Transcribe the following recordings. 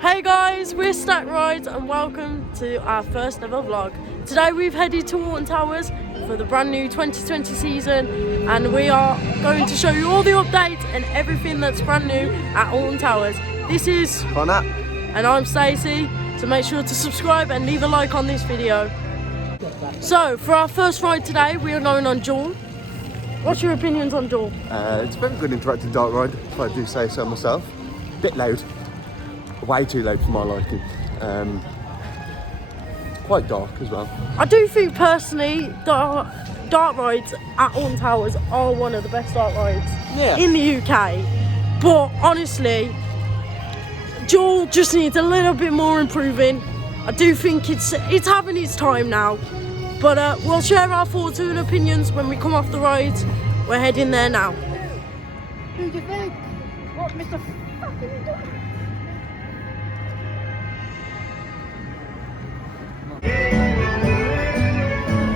Hey guys, we're Stack Rides and welcome to our first ever vlog. Today we've headed to Alton Towers for the brand new 2020 season and we are going to show you all the updates and everything that's brand new at Alton Towers. This is Connor and I'm Stacey, so make sure to subscribe and leave a like on this video. So for our first ride today we are going on Duel. What's your opinions on Duel? It's a very good interactive dark ride, if I do say so myself. Bit loud, way too loud for my liking. Quite dark as well. I do think personally dark rides at Alton Towers are one of the best dark rides in the UK. But honestly, Duel just needs a little bit more improving. I do think it's having its time now. But we'll share our thoughts and opinions when we come off the ride. We're heading there now. Who do you think? What, Mr. Fucking Duel?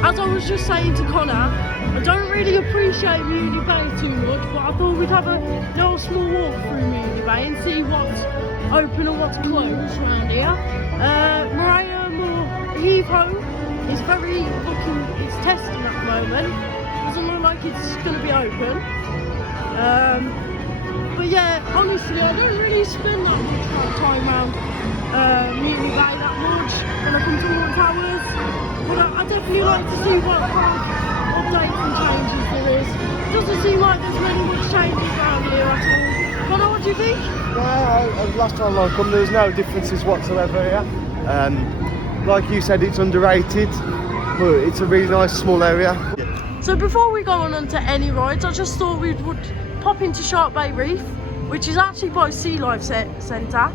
As I was just saying to Connor, I don't really appreciate Mooney Bay too much, but I thought we'd have a little small walk through Mooney Bay and see what's open and what's closed around here. Mariah Moore Heave Ho is it's testing at the moment. Doesn't look like it's going to be open. But yeah, honestly, I don't really spend that much time around Mutiny Bay that much when I come to Alton Towers. But I definitely like to see what kind of updates and changes there is. It doesn't seem like there's many much changes around here at all. Connor, what do you think? Well, last time I come there was no differences whatsoever here. Like you said, it's underrated, but it's a really nice small area. So before we go on to any rides, I just thought we would pop into Sharkbait Reef, which is actually by Sea Life Centre.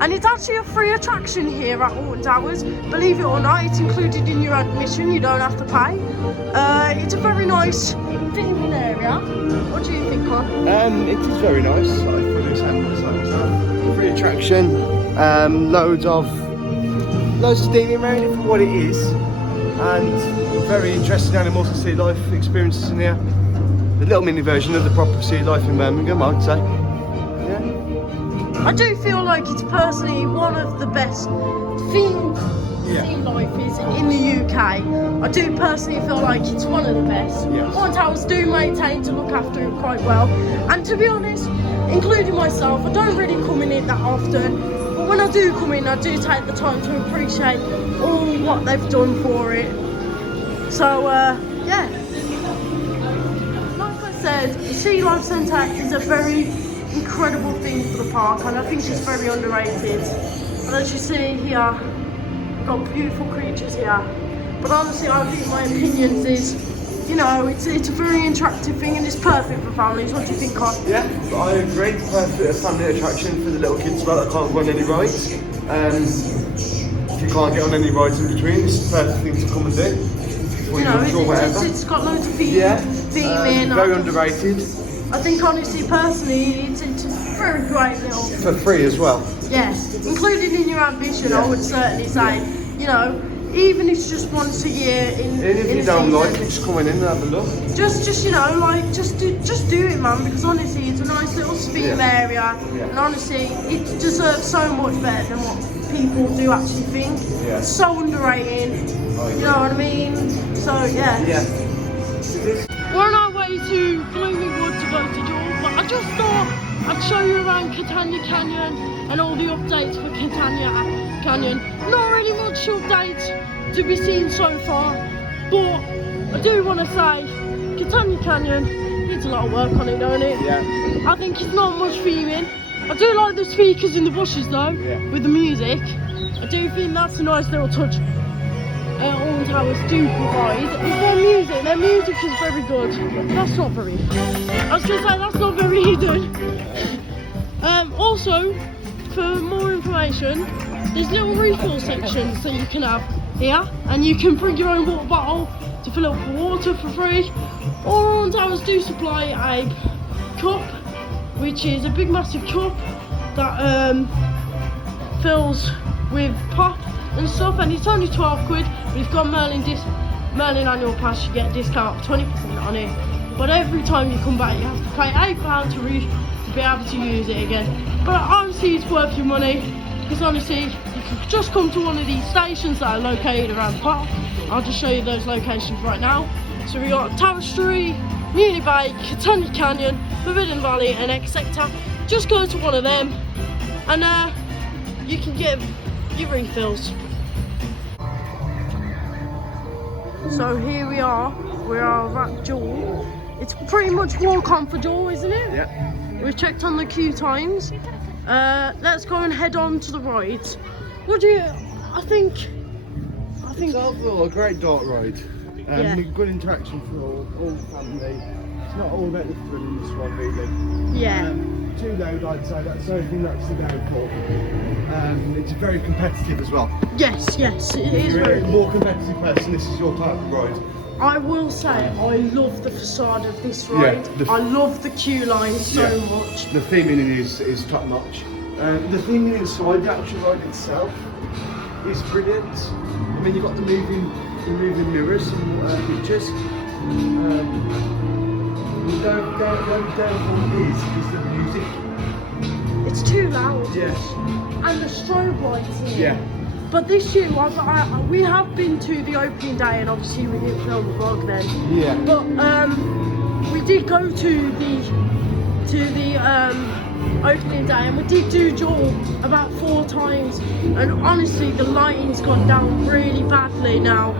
And it's actually a free attraction here at Alton Towers. Believe it or not, it's included in your admission, you don't have to pay. It's a very nice theming area. What do you think, Con? It is very nice. Free attraction, loads of steaming around it for what it is, and very interesting animals and sea life experiences in here. The little mini version of the proper sea life in Birmingham, I'd say. I do feel like it's personally one of the best themed sea lifes in the UK. I do personally feel like it's one of the best. Alton Towers do maintain to look after it quite well. And to be honest, including myself, I don't really come in it that often. But when I do come in, I do take the time to appreciate all what they've done for it. So, yeah. Like I said, the Sea Life Centre is a very incredible thing for the park, and I think it's very underrated. And as you see here, we've got beautiful creatures here. But honestly, I think my opinions is, you know, it's a very interactive thing and it's perfect for families. What do you think, Con? Yeah, I agree. Perfect family attraction for the little kids that can't go on any rides. If you can't get on any rides in between, it's the perfect thing to come and do. You know, it's got loads of theming. Very underrated. I think honestly, personally, it's a very great little... For free as well. Yes, included in your ambition, I would certainly say. You know, even if it's just once a year in if you don't like it, just come in and have a look. Just you know, like, just do it, man, because honestly, it's a nice little speed area. And honestly, it deserves so much better than what people do actually think. It's so underrated, you know what I mean? So, yeah. We're on our way to Gloomy Wood to go to Duel, but I just thought I'd show you around Catania Canyon and all the updates for Catania Canyon. Not really much updates to be seen so far, but I do want to say Catania Canyon needs a lot of work on it, don't it? Yeah. I think it's not much theming. I do like the speakers in the bushes though, with the music. I do think that's a nice little touch. Alton Towers do provide is their music is very good. That's not very, I was going to say that's not very hidden. Also, for more information, there's little refill sections that you can have here, and you can bring your own water bottle to fill up for water for free. Or Alton Towers do supply a cup, which is a big massive cup that fills with pop and stuff, and it's only 12 quid. But if you've got Merlin annual pass, you get a discount of 20% on it. But every time you come back, you have to pay £8 to be able to use it again. But honestly, it's worth your money. because honestly, you can just come to one of these stations that are located around the park. I'll just show you those locations right now. So we got Tower Street, Muni Bay, Catania Canyon, Forbidden Valley and X Sector. Just go to one of them and you can get your refills. So here we are at Duel. It's pretty much walk on for Duel, isn't it? Yeah. We've checked on the queue times. Let's go and head on to the rides. What do you, I think It's overall a great dark ride. Yeah. Good interaction for all family. It's not all about the thrill in this one really. yeah. Too loud, I'd say. That's the only thing that's the downfall. It's very competitive as well. Yes, it is If you're very a more competitive person, this is your type of ride. I will say, I love the facade of this ride. Yeah, I love the queue line so much. The theming is top notch. The theming inside the actual ride itself is brilliant. I mean, you've got the moving mirrors and pictures. The downfall is the music. It's too loud. Yes. And the strobe lights in it. Yeah. But this year, we have been to the opening day, and obviously we didn't film the vlog then. Yeah. But we did go to the opening day, and we did do Duel about 4 times. And honestly, the lighting's gone down really badly now.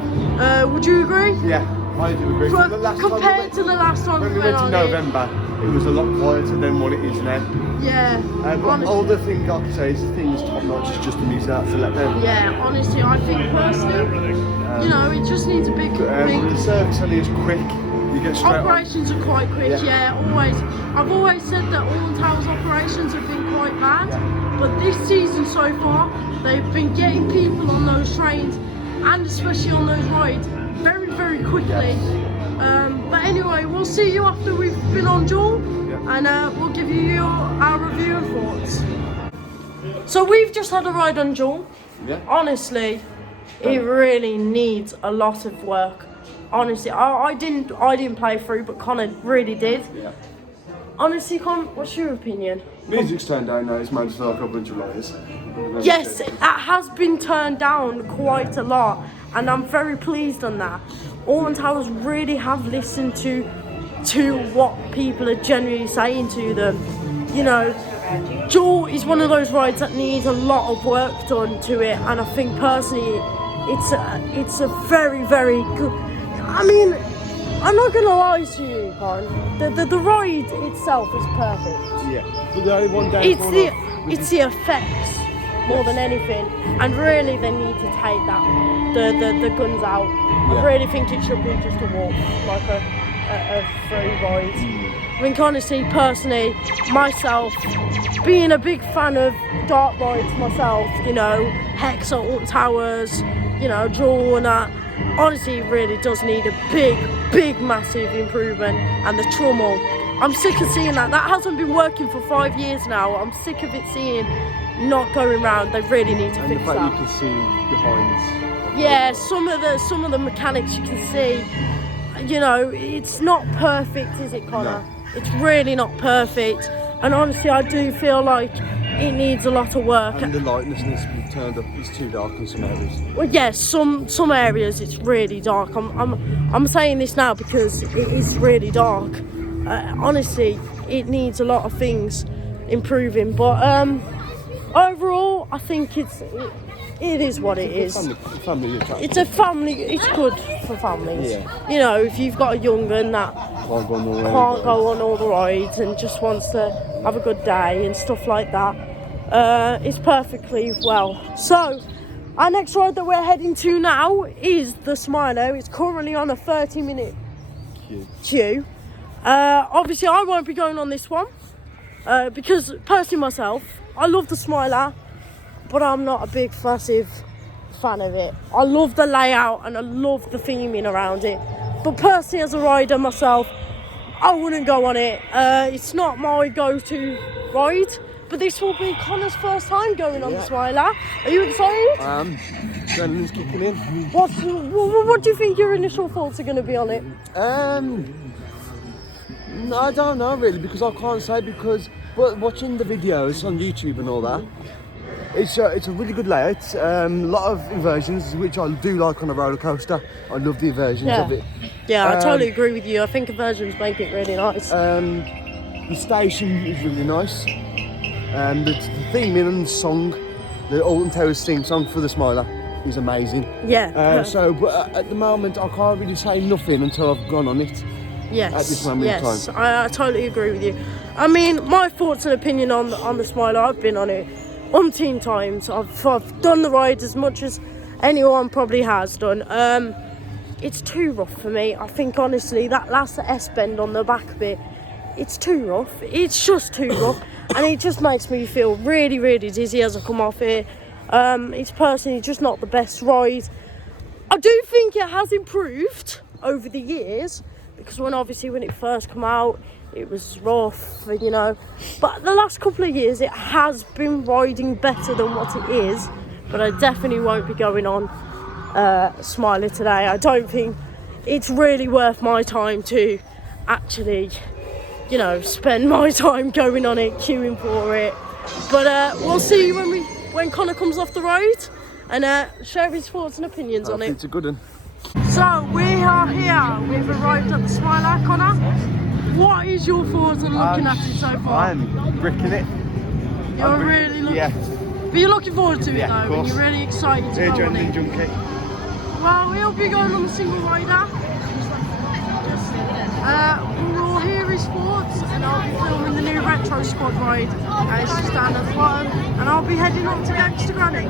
Would you agree? Yeah, I do agree. Compared to the last time when we we went went in on November, it was a lot quieter than what it is now. Yeah. But honestly. all the thing I can say is the thing is top notch. It's just the music that's to let them. Yeah, honestly, I think personally, you know, it just needs a big The service only is quick. You get straight operations are quite quick, yeah, always. I've always said that Alton Towers operations have been quite bad, but this season so far, they've been getting people on those trains, and especially on those rides, very, very quickly. But anyway, we'll see you after we've been on Duel, and we'll give you our review and thoughts. So we've just had a ride on Duel. Yeah. Honestly, it really needs a lot of work. Honestly, I didn't play through, but Connor really did. Yeah. Honestly, Con, what's your opinion? Music's turned down now. It's made us like a bunch of liars. Yes, it has been turned down quite a lot, and I'm very pleased on that. Alton Towers really have listened to what people are generally saying to them. You know, Duel is one of those rides that needs a lot of work done to it, and I think personally, it's a very, very good. I mean, I'm not gonna lie to you, Con. The ride itself is perfect. Yeah. But the only one down It's the effects more than anything, and really they need to take the guns out. I really think it should be just a walk, like a free ride. I think honestly, personally, myself, being a big fan of dark rides myself, you know, Hex or Alton Towers, you know, Duel and that. Honestly, it really does need a big, massive improvement, and the trommel. I'm sick of seeing that. That hasn't been working for 5 years now. I'm sick of it seeing not going round. They really need to fix that. And the fact you can see behind. Yeah, some of the mechanics you can see. You know, it's not perfect, is it, Connor? No. It's really not perfect. And honestly, I do feel like it needs a lot of work. And the lightness needs to be turned up. It's too dark in some areas. Well, yes, some areas it's really dark. I'm saying this now because it is really dark. Honestly, it needs a lot of things improving. But overall, I think it is what it is. Family attraction. It's a family. It's good for families. Yeah. You know, if you've got a young one that Can't go on all the rides and just wants to have a good day and stuff like that, it's perfectly well. So, our next ride that we're heading to now is the Smiler. It's currently on a 30-minute queue. Obviously, I won't be going on this one because personally myself, I love the Smiler, but I'm not a big massive fan of it. I love the layout and I love the theming around it, but personally as a rider myself, I wouldn't go on it. It's not my go-to ride, but this will be Connor's first time going on the Smiler. Are you excited? Adrenaline's kicking in. What do you think your initial thoughts are going to be on it? No, I don't know really, because I can't say, because watching the videos on YouTube and all that, It's a really good layout. A lot of inversions, which I do like on a roller coaster. I love the inversions of it. Yeah, I totally agree with you. I think inversions make it really nice. The station is really nice. The theming and the song, the Alton Towers theme song for the Smiler is amazing. Yeah. But at the moment, I can't really say nothing until I've gone on it. Yes. At this moment in time. I totally agree with you. I mean, my thoughts and opinion on the Smiler, I've been on it umpteen times. I've done the ride as much as anyone probably has done. It's too rough for me. I think honestly that last S-bend on the back bit, it's too rough. It's just too rough, and it just makes me feel really, really dizzy as I come off here. It's personally just not the best ride. I do think it has improved over the years, because when it first came out, it was rough, you know. But the last couple of years, it has been riding better than what it is. But I definitely won't be going on Smiler today. I don't think it's really worth my time to actually, you know, spend my time going on it, queuing for it. But we'll see when Connor comes off the road and share his thoughts and opinions on it. It's a good one. So we are here. We've arrived at the Smiler. Connor, what is your thoughts on looking at it so far? I'm bricking it. You're really looking. Yeah. But you're looking forward to it Yeah, of though, and course. you're really excited to go on it. Junkie. Well, we'll be going on the single rider. We'll hear his thoughts, and I'll be filming the new Retro Squad ride. It's just down at the bottom, and I'll be heading up to Gangster Granny.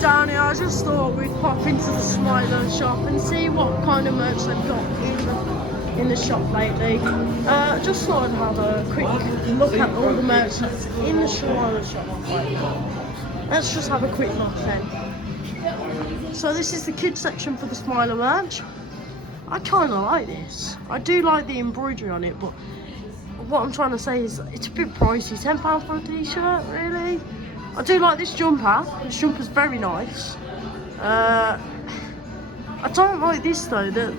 Down here, I just thought we'd pop into the Smiler shop and see what kind of merch they've got in the shop lately. Just thought I'd have a quick look at all the merch that's in the Smiler shop. Let's just have a quick look then. So this is the kids section for the Smiler merch. I kind of like this. I do like the embroidery on it, but what I'm trying to say is it's a bit pricey. £10 for a t-shirt, really? I do like this jumper. This jumper's very nice. I don't like this though, the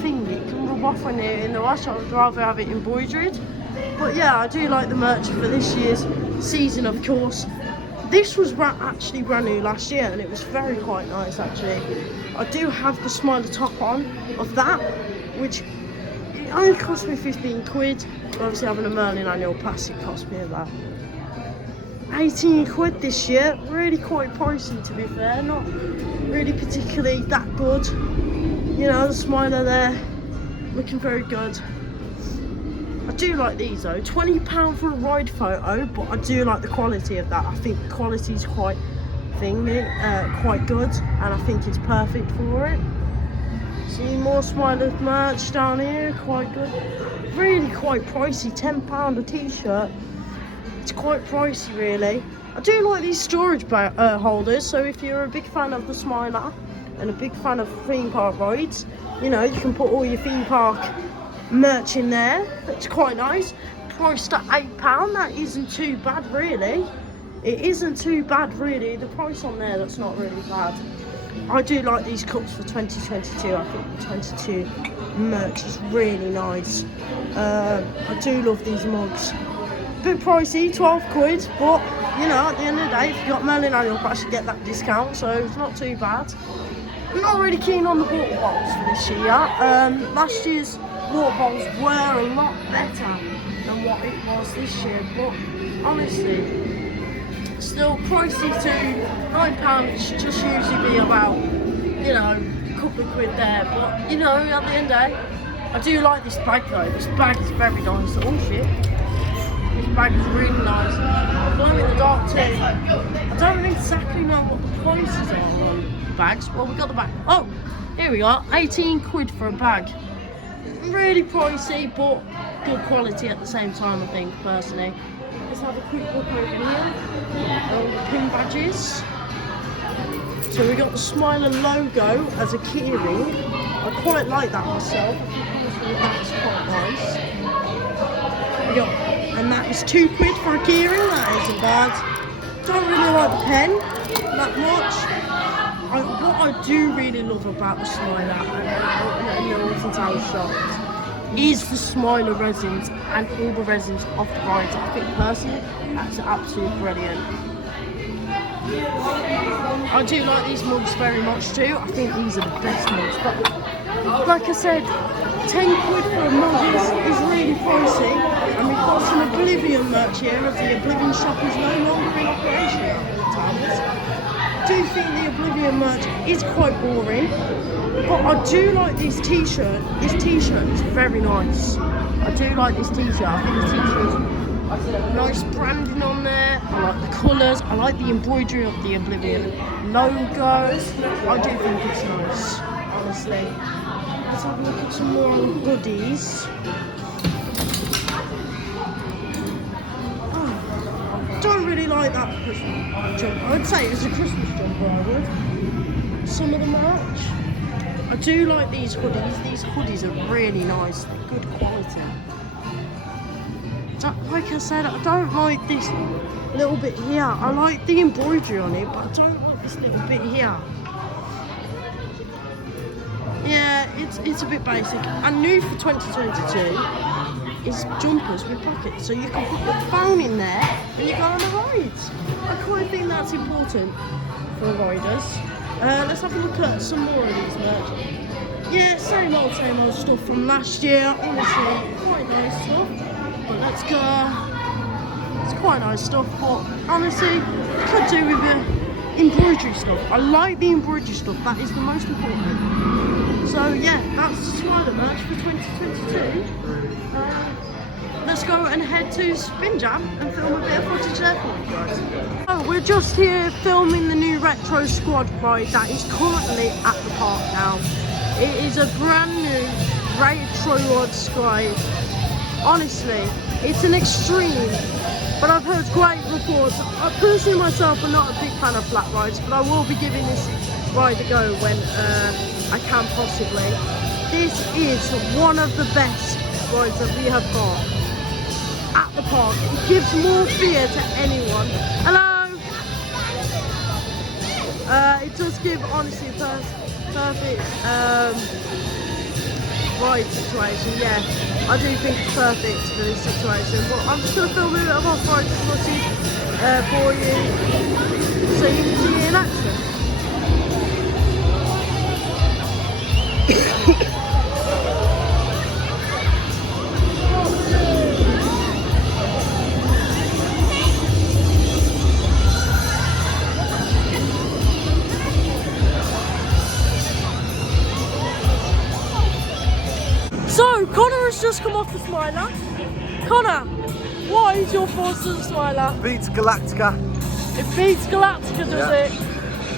thing, it can rub off when you're in the wash. I would rather have it embroidered. But yeah, I do like the merch for this year's season, of course. This was actually brand new last year, and it was quite nice actually. I do have the Smiler top on of that, which it only cost me 15 quid. Obviously having a Merlin annual pass, it cost me about 18 quid this year. Really quite pricey, to be fair, not really particularly that good. You know, the Smiler there looking very good. I do like these though. £20 for a ride photo, but I do like the quality of that. I think the quality is quite good, and I think it's perfect for it. See more Smiler merch down here, quite good. Really quite pricey, £10 a t-shirt. It's quite pricey really. I do like these storage holders, so if you're a big fan of the Smiler and a big fan of theme park rides, you know, you can put all your theme park merch in there. That's quite nice. Priced at £8, that isn't too bad really. It isn't too bad really, the price on there, that's not really bad. I do like these cups for 2022, I think the 22 merch is really nice. I do love these mugs. Bit pricey, 12 quid, but you know, at the end of the day, if you got Merlin annual pass, you get that discount, so it's not too bad. I'm not really keen on the water bottles for this year. Last year's water bottles were a lot better than what it was this year, but honestly, still pricey too. £9 should just usually be about, you know, a couple of quid there, but you know, at the end of the day, I do like this bag though. This bag is very nice. Oh shit. This bag is really nice. Glow in the dark too. I don't exactly know what the prices are on bags. Well, we got the bag. Oh, here we are. 18 quid for a bag. Really pricey, but good quality at the same time, I think, personally. Let's have a quick look over here. All the pin badges. So we got the Smiler logo as a keyring. I quite like that myself. I think that's quite nice. up, and that is £2 for a keyring. That isn't bad. Don't really like the pen that much. What I do really love about the Smiler and the Alton Tower shop is the Smiler resins and all the resins of the rides. I think personally that's absolutely brilliant. I do like these mugs very much too. I think these are the best mugs. But like I said, £10 for a mug is really pricey. And we've got some Oblivion merch here, as the Oblivion shop is no longer in operation at all times. I do think the Oblivion merch is quite boring, but I do like this t-shirt. This t-shirt is very nice. I do like this t-shirt. I think this t-shirt is nice branding on there. I like the colours. I like the embroidery of the Oblivion logo. I do think it's nice, honestly. Let's have a look at some more goodies. Don't really like that Christmas jumper. I'd say it's a Christmas jumper, I would. Some of the merch. I do like these hoodies. These hoodies are really nice. They're good quality. Like I said, I don't like this little bit here. I like the embroidery on it, but I don't like this little bit here. Yeah, it's a bit basic. And new for 2022 is jumpers with pockets, so you can put your phone in there and you go on the rides. I quite think that's important for riders. Let's have a look at some more of these merch. Yeah, same old stuff from last year. Honestly, quite nice stuff. But let's go. It's quite nice stuff, but honestly, I could do with the embroidery stuff. I like the embroidery stuff. That is the most important. So yeah, that's the Smiler merch for 2022. Let's go and head to Spin Jam and film a bit of footage there for you guys. Oh, we're just here filming the new Retro Squad ride that is currently at the park now. It is a brand new Retro ride. Honestly, it's an extreme, but I've heard great reports. I personally myself am not a big fan of flat rides, but I will be giving this ride a go when I can possibly. This is one of the best rides that we have got at the park. It gives more fear to anyone. Hello! It does give, honestly, perfect ride situation. Yeah, I do think it's perfect for this situation. But I'm just going to film a bit of off-road footage for you so you can see it in action. So, Connor has just come off the Smiler. Connor, what is your thoughts on the Smiler? Beats Galactica. It beats Galactica, does it?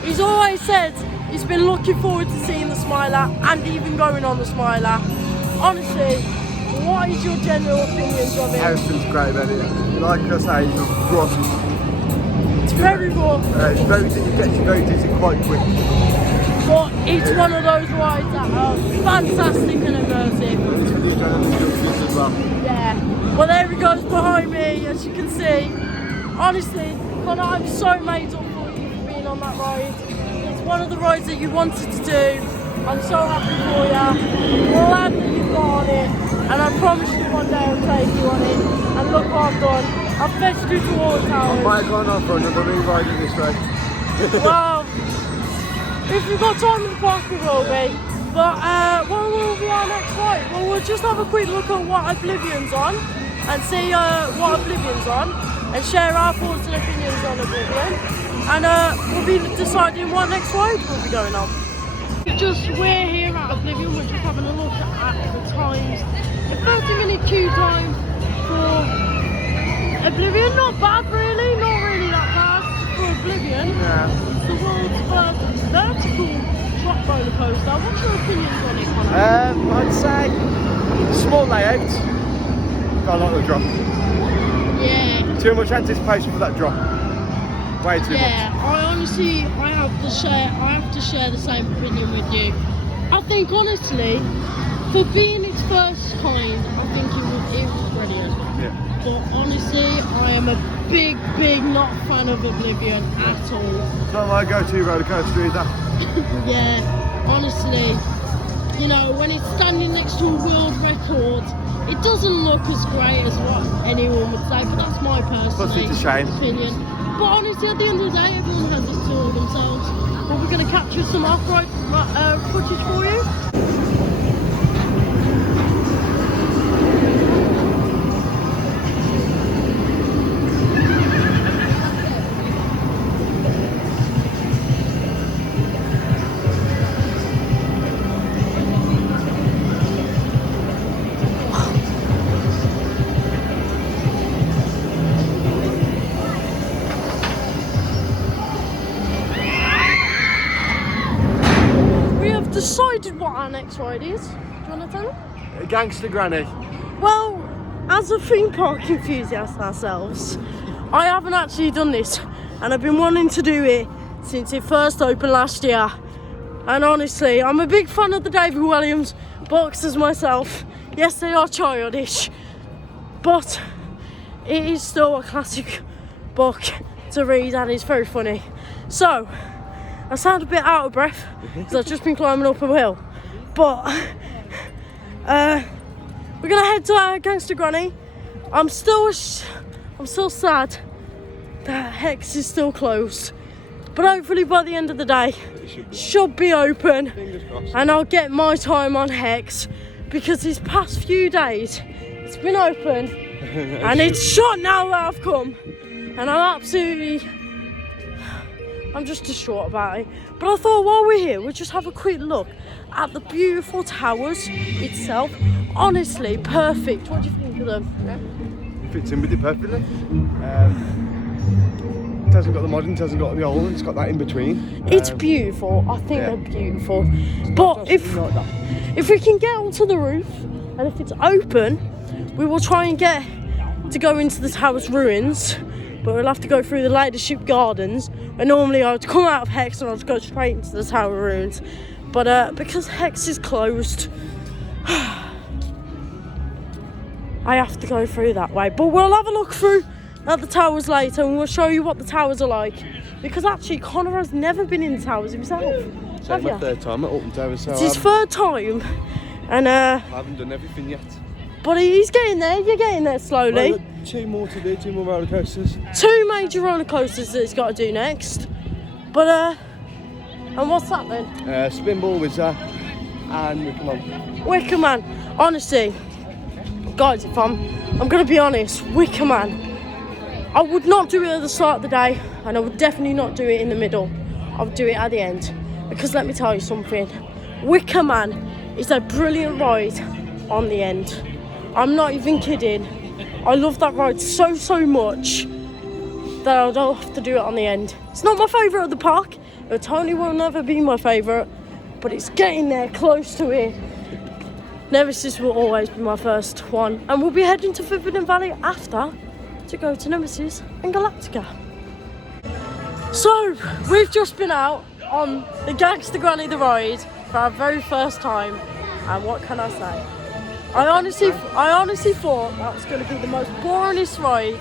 He's always said he's been looking forward to seeing the Smiler and even going on the Smiler. Honestly, what is your general opinions of it? Everything's great about it. Like I say, it's rough. It's very rough. It's very, it gets you very dizzy quite quick. But it's one of those rides that are fantastic and immersive. As well. Yeah. Well, there he goes behind me, as you can see. Honestly, Connor, I'm so made up for you for being on that ride. It's one of the rides that you wanted to do. I'm so happy for you. I'm glad that you've got on it. And I promise you one day I'll take you on it. And look what I've done. I've fetched you to all the towers. I might go on for another re-ride in this way. Well, if we've got time in the park, we will be. But what will be our next ride? Well, we'll just have a quick look at what Oblivion's on and see what Oblivion's on and share our thoughts and opinions on Oblivion. And we'll be deciding what next ride we'll be going on. We're here at Oblivion, we're just having a look at the times. A 30-minute queue time for Oblivion. Not bad really, not really that bad for Oblivion. Yeah. It's the world's first vertical drop roller coaster. What's your opinions on it, Connor? I'd say small layout. I like the drop. Yeah. Too much anticipation for that drop. Way too much. Yeah, I honestly, I have to share the same opinion with you. I think honestly, for being its first kind, I think it was brilliant. Yeah. But honestly, I am a big not fan of Oblivion at all. It's not my go-to roller coaster either. Yeah, honestly, you know, when it's standing next to a world record, it doesn't look as great as what anyone would say, but that's my personal opinion. But honestly, at the end of the day, everyone has it to all themselves. But we're going to capture some off-road footage for you. Decided what our next ride is. Do you want to tell them? Gangster Granny. Well, as a theme park enthusiast ourselves, I haven't actually done this, and I've been wanting to do it since it first opened last year. And honestly, I'm a big fan of the David Williams boxers myself. Yes, they are childish, but it is still a classic book to read, and it's very funny. So I sound a bit out of breath because I've just been climbing up a hill, but we're gonna head to Gangster Granny. I'm still sad that Hex is still closed, but hopefully by the end of the day it should be open, and I'll get my time on Hex, because these past few days it's been open and it's shut now that I've come, and I'm just distraught about it. But I thought while we're here, we'll just have a quick look at the beautiful towers itself. Honestly, perfect. What do you think of them? It fits in with it perfectly. It hasn't got the modern, it hasn't got the old, it's got that in between. It's beautiful. I think they're beautiful. But if we can get onto the roof, and if it's open, we will try and get to go into the tower's ruins. But we'll have to go through the Leadership Gardens, and normally I would come out of Hex and I'd go straight into the Tower Ruins. But because Hex is closed, I have to go through that way. But we'll have a look through at the towers later, and we'll show you what the towers are like. Because actually, Connor has never been in the towers himself. It's my third time at Alton Towers. So it's his third time, and I haven't done everything yet. But he's getting there. You're getting there slowly. Well, two more to do, two more roller coasters. Two major roller coasters that he's got to do next. But and what's that then? Spinball, Whizzer, and Wicker Man. Wicker Man. Honestly, guys, if I'm gonna be honest, Wicker Man, I would not do it at the start of the day, and I would definitely not do it in the middle. I would do it at the end, because let me tell you something. Wicker Man is a brilliant ride on the end. I'm not even kidding. I love that ride so much that I don't have to do it on the end. It's not my favourite of the park. It totally will never be my favourite, but it's getting there, close to it. Nemesis will always be my first one, and we'll be heading to Forbidden Valley after to go to Nemesis and Galactica. So we've just been out on the Gangster Granny the ride for our very first time, and what can I say? I honestly thought that was going to be the most boringest ride,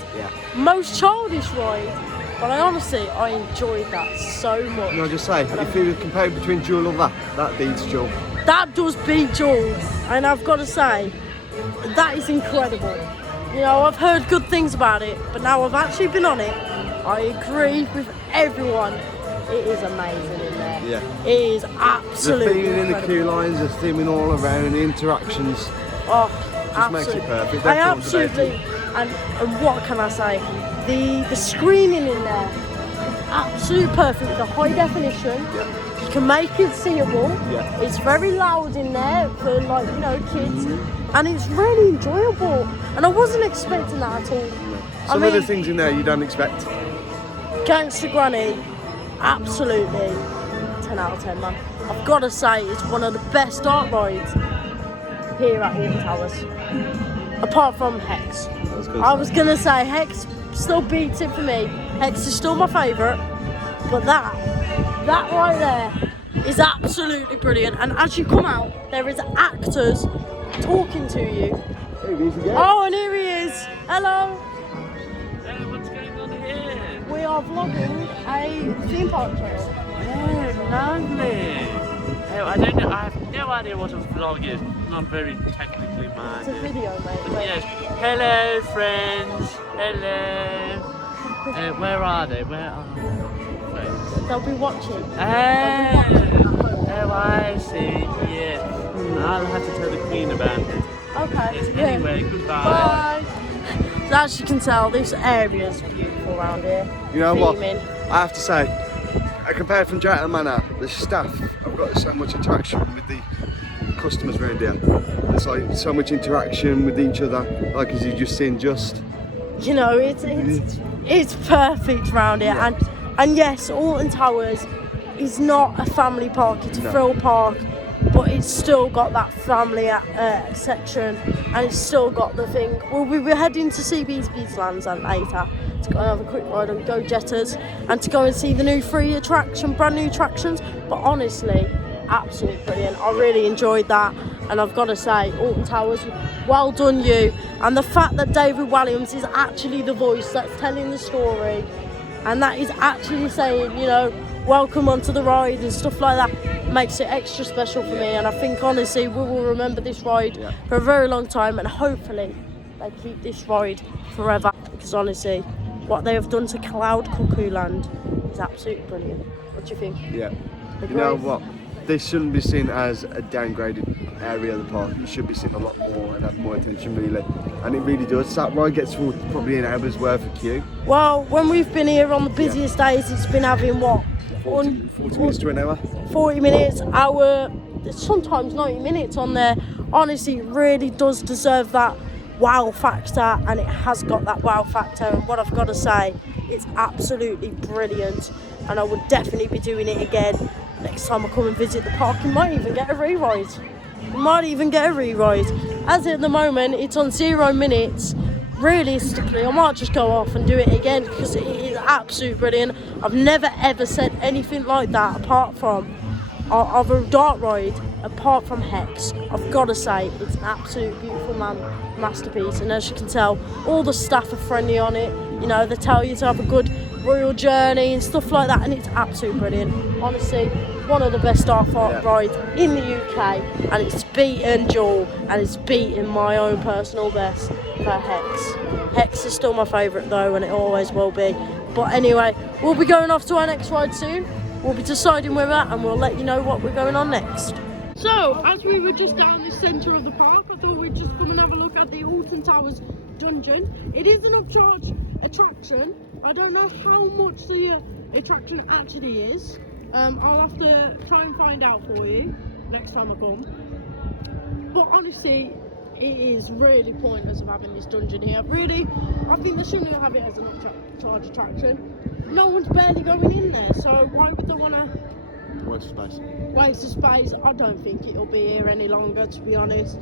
most childish ride, but I enjoyed that so much. No, just say, if you compare between Duel or that beats Duel. That does beat Duel, and I've got to say, that is incredible. You know, I've heard good things about it, but now I've actually been on it, I agree with everyone. It is amazing in there. Yeah. It is absolutely the theming in the queue incredible. lines, the theming all around, the interactions. Oh, just makes it perfect. I absolutely, and what can I say? The screening in there is absolutely perfect. The high definition, you can make it seeable. Yeah. It's very loud in there for, like, you know, kids, and it's really enjoyable. And I wasn't expecting that at all. Some of the things in there you don't expect. Gangster Granny, absolutely 10 out of 10, man. I've got to say, it's one of the best dark rides here at Alton Towers, apart from Hex. I was gonna say Hex still beats it for me. Hex is still my favourite, but that right there is absolutely brilliant. And as you come out, there is actors talking to you. Here he is again. Oh, and here he is. Hello. Hey, what's going on here? We are vlogging a theme park trail. Oh, lovely. Oh, I don't know. I have no idea what a vlog is. Not very technically It's a minded. video, mate. But yes. Hello, friends. Hello. Where are they? Where are my friends? They'll be watching. Oh, I see. Yes. I'll have to tell the Queen about it. Okay. Yes, Yeah. anyway, goodbye. Bye. So as you can tell, this area is beautiful around here. You know what? Theming. I have to say, compared from Drayton Manor, the staff have got so much interaction with the customers around here. There's like so much interaction with each other, like as you just seen just. You know, it's perfect round here. Yeah. And yes, Alton Towers is not a family park, it's a No. thrill park, but it's still got that family section, and it's still got the thing. We'll be heading to CBeebies Land later to go and have a quick ride on Go Jetters and to go and see the new brand new attractions. But honestly, absolutely brilliant. I really enjoyed that, and I've got to say, Alton Towers, well done you. And the fact that David Williams is actually the voice that's telling the story, and that is actually saying, you know, welcome onto the ride and stuff like that, makes it extra special for me. And I think honestly we will remember this ride for a very long time, and hopefully they keep this ride forever, because honestly what they have done to Cloud Cuckoo Land is absolutely brilliant. What do you think? Yeah. Agree? You know what? This shouldn't be seen as a downgraded area of the park. It should be seen a lot more and have more attention, really. And it really does. That ride gets through probably an hour's worth of queue. Well, when we've been here on the busiest days, it's been having what? 40 minutes to an hour. 40 minutes, hour, sometimes 90 minutes on there. Honestly, it really does deserve that wow factor, and it has got that wow factor. And what I've got to say, it's absolutely brilliant, and I would definitely be doing it again next time I come and visit the park. You might even get a re-ride. As at the moment, it's on 0 minutes. Realistically, I might just go off and do it again, because it is absolutely brilliant. I've never ever said anything like that apart from of a dart ride, apart from Hex. I've got to say, it's an absolute beautiful masterpiece, and as you can tell, all the staff are friendly on it. You know, they tell you to have a good royal journey and stuff like that, and it's absolutely brilliant. Honestly, one of the best dart rides in the UK, and it's beaten Duel, and it's beaten my own personal best for Hex. Hex is still my favourite though, and it always will be. But anyway, we'll be going off to our next ride soon. We'll be deciding where we're at, and we'll let you know what we're going on next. So, as we were just down the centre of the park, I thought we'd just come and have a look at the Alton Towers dungeon. It is an upcharge attraction. I don't know how much the attraction actually is. I'll have to try and find out for you next time I come. But honestly, it is really pointless of having this dungeon here. Really, I think they shouldn't have it as an upcharge attraction. No one's barely going in there, so why would they want to waste of space? I don't think it'll be here any longer, to be honest.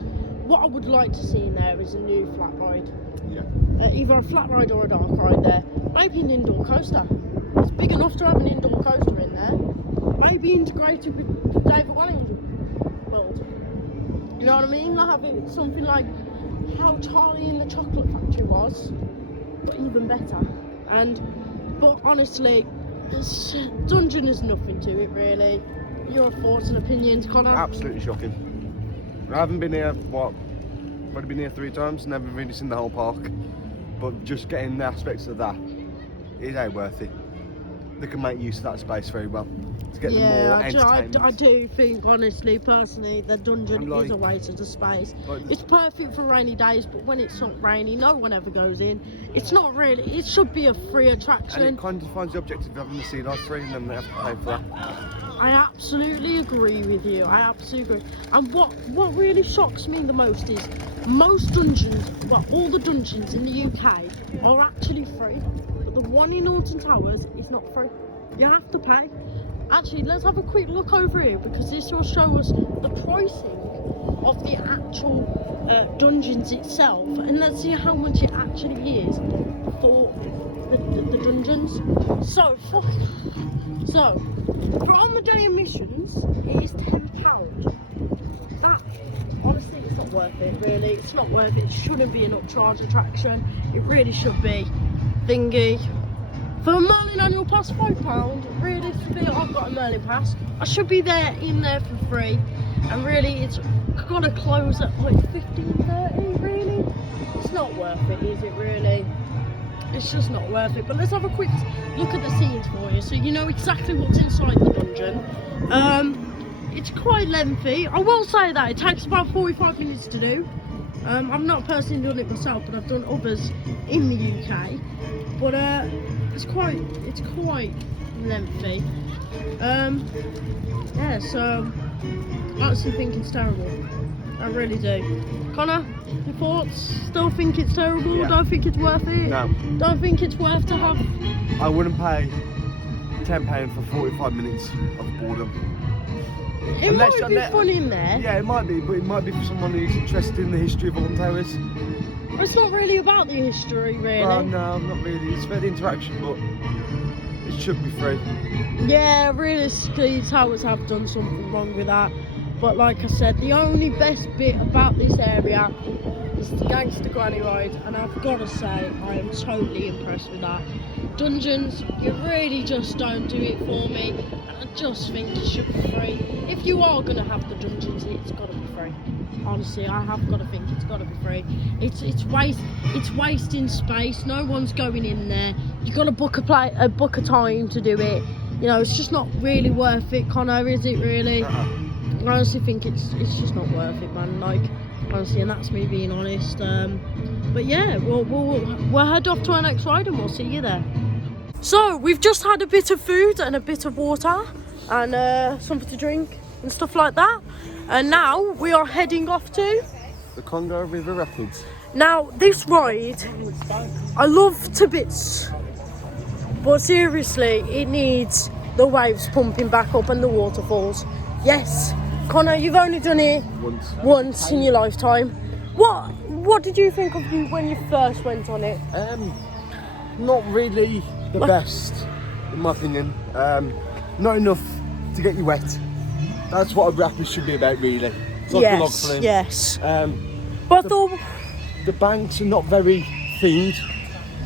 What I would like to see in there is a new flat ride. Yeah. Either a flat ride or a dark ride there. Maybe an indoor coaster. It's big enough to have an indoor coaster in there. Maybe integrated with David Wellington world. You know what I mean? Like having something like how Charlie in the Chocolate Factory was, but even better. But honestly, this dungeon is nothing to it really. Your thoughts and opinions, Connor? Absolutely shocking. I haven't been here, probably been here 3 times, never really seen the whole park. But just getting the aspects of that, it ain't worth it. They can make use of that space very well to get them more entertainment. I do think, honestly, personally, the dungeon is a waste of the space. It's perfect for rainy days, but when it's not rainy, no one ever goes in. It's not really, it should be a free attraction. And it kind of defines the objective of having the sea life free, and then they have to pay for that. I absolutely agree with you. I absolutely agree. And what really shocks me the most is most dungeons, well, all the dungeons in the UK are actually free, but the one in Alton Towers is not free. You have to pay. Actually, let's have a quick look over here, because this will show us the pricing of the actual dungeons itself, and let's see how much it actually is for the dungeons. So for on the day admissions, it is £10. That, I honestly, it's not worth it, really. It's not worth it. It shouldn't be an upcharge attraction. It really should be thingy. For a Merlin annual pass, £5. Realistically, I've got a Merlin pass. I should be in there for free. And really, it's got to close at like 15:30, really. It's not worth it, is it, really? It's just not worth it. But let's have a quick look at the scenes for you, so you know exactly what's inside the dungeon. It's quite lengthy. I will say that it takes about 45 minutes to do. I've not personally done it myself, but I've done others in the UK. But it's quite lengthy. Yeah, so I actually think it's terrible. I really do. Connor, your thoughts? Still think it's terrible? Yeah. Don't think it's worth it? No. Don't think it's worth to have? I wouldn't pay £10 for 45 minutes of boredom. It might be fun in there. Yeah, it might be, but it might be for someone who's interested in the history of Alton Towers. It's not really about the history, really. Well, no, not really. It's about the interaction, but it should be free. Yeah, realistically, towers have done something wrong with that. But like I said, the only best bit about this area is the Gangster Granny ride, and I've got to say, I am totally impressed with that. Dungeons, you really just don't do it for me, and I just think it should be free. If you are going to have the dungeons, it's got to be free. Honestly, I have got to think it's got to be free. It's wasting space. No one's going in there. You got to book a time to do it. You know, it's just not really worth it, Connor, is it really? I honestly think it's just not worth it, man. Like, honestly, and that's me being honest. But yeah, we'll head off to our next ride and we'll see you there. So we've just had a bit of food and a bit of water and something to drink and stuff like that. And now we are heading off to The Congo River Rapids. Now this ride, I love to bits, but seriously, it needs the waves pumping back up and the waterfalls. Yes, Connor, you've only done it once in your lifetime. What did you think of when you first went on it? Not really the best, in my opinion. Not enough to get you wet. That's what a rapid should be about, really. It's like a log flume. Yes. But the banks are not very themed.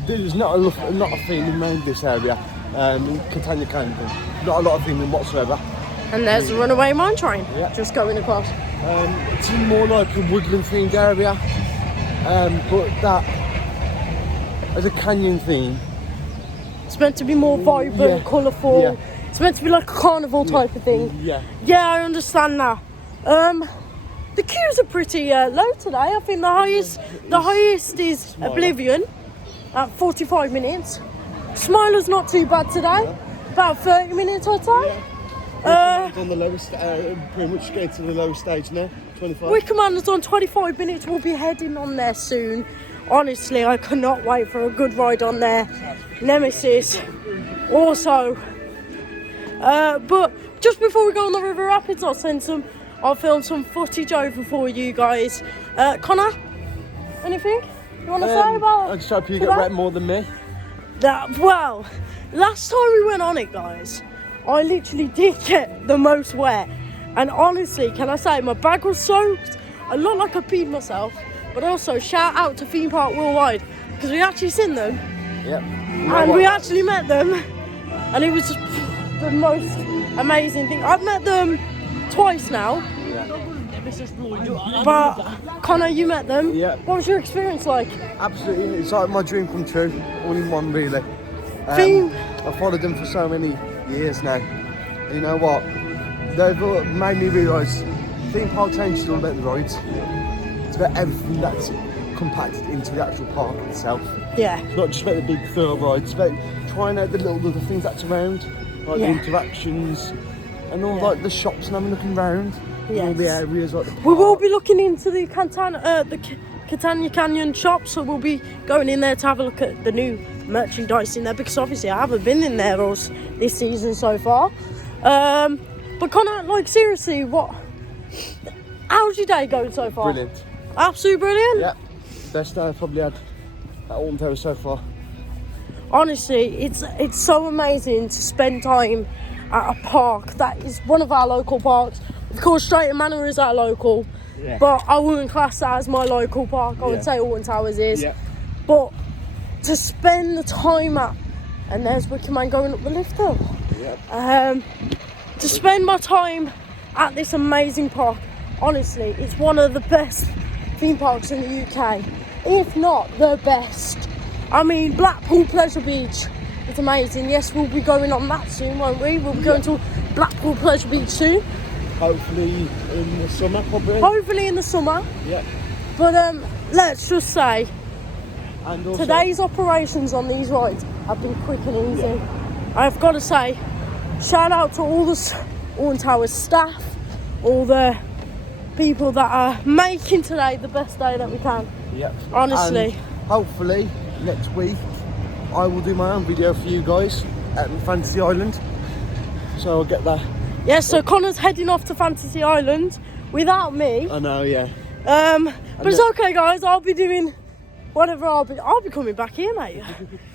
There's not a theming around this area. In Catania Canyon, not a lot of theming whatsoever. And there's a runaway mine train just going across. It's more like a woodland themed area, but that as a canyon theme. It's meant to be more vibrant, colourful. Yeah. It's meant to be like a carnival type of thing. Yeah. Yeah, I understand that. The queues are pretty low today. I think the highest is Oblivion at 45 minutes. Smiler's not too bad today. About 30 minutes, I'd say. On the lowest, pretty much getting to the lowest stage now. 25. Wicker Man is on 25 minutes. We'll be heading on there soon. Honestly, I cannot wait for a good ride on there. Nemesis also. But just before we go on the River Rapids, I'll film some footage over for you guys. Connor, anything you want to say about I just hope you today? get wet more than me. Well, last time we went on it, guys, I literally did get the most wet. And honestly, can I say, my bag was soaked. I looked like I peed myself. But also, shout out to Theme Park Worldwide, because we actually seen them. Yep. And we actually met them. And it was just the most amazing thing. I've met them twice now. Yeah. But Connor, you met them. Yeah. What was your experience like? Absolutely, it's like my dream come true, all in one, really. Theme. I've followed them for so many years now. And you know what? They've made me realise theme parks ain't just all about the rides. It's about everything that's compacted into the actual park itself. Yeah. It's not just about the big thrill rides, it's about trying out the little other things that's around, like the interactions and all like the shops and having a looking round. And all the areas like the park. We will be looking into the Catania Canyon shop, so we'll be going in there to have a look at the new merchandise in there, because obviously I haven't been in there this season so far. But Connor, like seriously, how's your day going so far? Brilliant. Absolutely brilliant? Yeah. Best day I've probably had at Alton Towers so far. Honestly, it's so amazing to spend time at a park that is one of our local parks. Of course, Straighten Manor is our local. Yeah. but I wouldn't class that as my local park. I would say Alton Towers is. Yeah. But to spend the time at, and there's Wicker Man going up the lift hill. Yeah. To spend my time at this amazing park, honestly, it's one of the best theme parks in the UK, if not the best. I mean, Blackpool Pleasure Beach is amazing. Yes, we'll be going on that soon, won't we? We'll be going to Blackpool Pleasure Beach soon. Hopefully in the summer, probably. Hopefully in the summer. Yeah. But let's just say, And also, today's operations on these rides have been quick and easy. I've got to say, shout out to all the Alton Towers staff, all the people that are making today the best day that we can. yeah. Honestly. And hopefully next week I will do my own video for you guys at Fantasy Island. So I'll get that. Yeah, so Connor's heading off to Fantasy Island without me. I know, yeah. But it's okay, guys. I'll be doing whatever. I'll be coming back here, mate.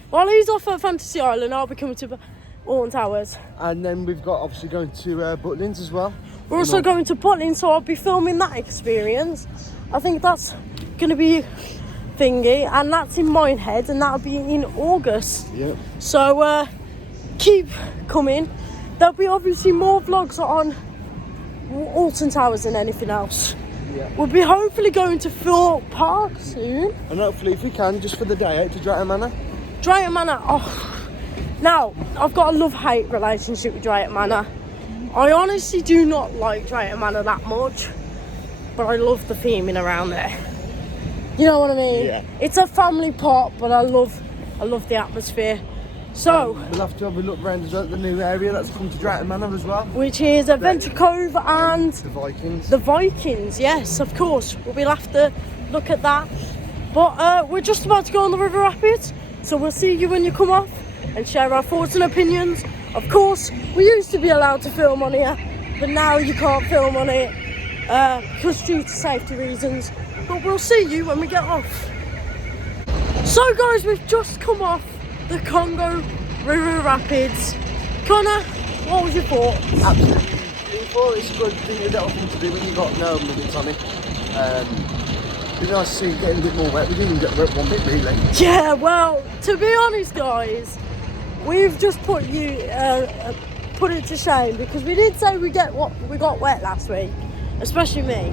While he's off at Fantasy Island, I'll be coming to Alton Towers. And then we've got obviously going to Butlins as well. We're also going to Butlin, so I'll be filming that experience. I think that's going to be thingy, and that's in Minehead, and that'll be in August. Yeah. So keep coming. There'll be obviously more vlogs on Alton Towers than anything else. Yeah. We'll be hopefully going to Thorpe Park soon. And hopefully if we can, just for the day out to Drayton Manor. Drayton Manor, now I've got a love-hate relationship with Drayton Manor. I honestly do not like Drayton Manor that much, but I love the theming around there. You know what I mean? Yeah. It's a family park, but I love the atmosphere. So, We'll have to have a look around the new area that's come to Drayton Manor as well. which is Adventure Cove and The Vikings. the Vikings. Yes, of course. We'll have to look at that. But we're just about to go on the River Rapids, so we'll see you when you come off and share our thoughts and opinions. Of course, we used to be allowed to film on here, but now you can't film on it because due to safety reasons. But we'll see you when we get off. So guys, we've just come off the Congo River Rapids. Connor, what was your thoughts? Absolutely beautiful. It's a good thing, a little thing to do when you've got no limits on it. It'd be nice to see it getting a bit more wet. We didn't even get wet one bit really. Yeah, well, to be honest, guys, we've just put it to shame because we did say we got wet last week, especially me.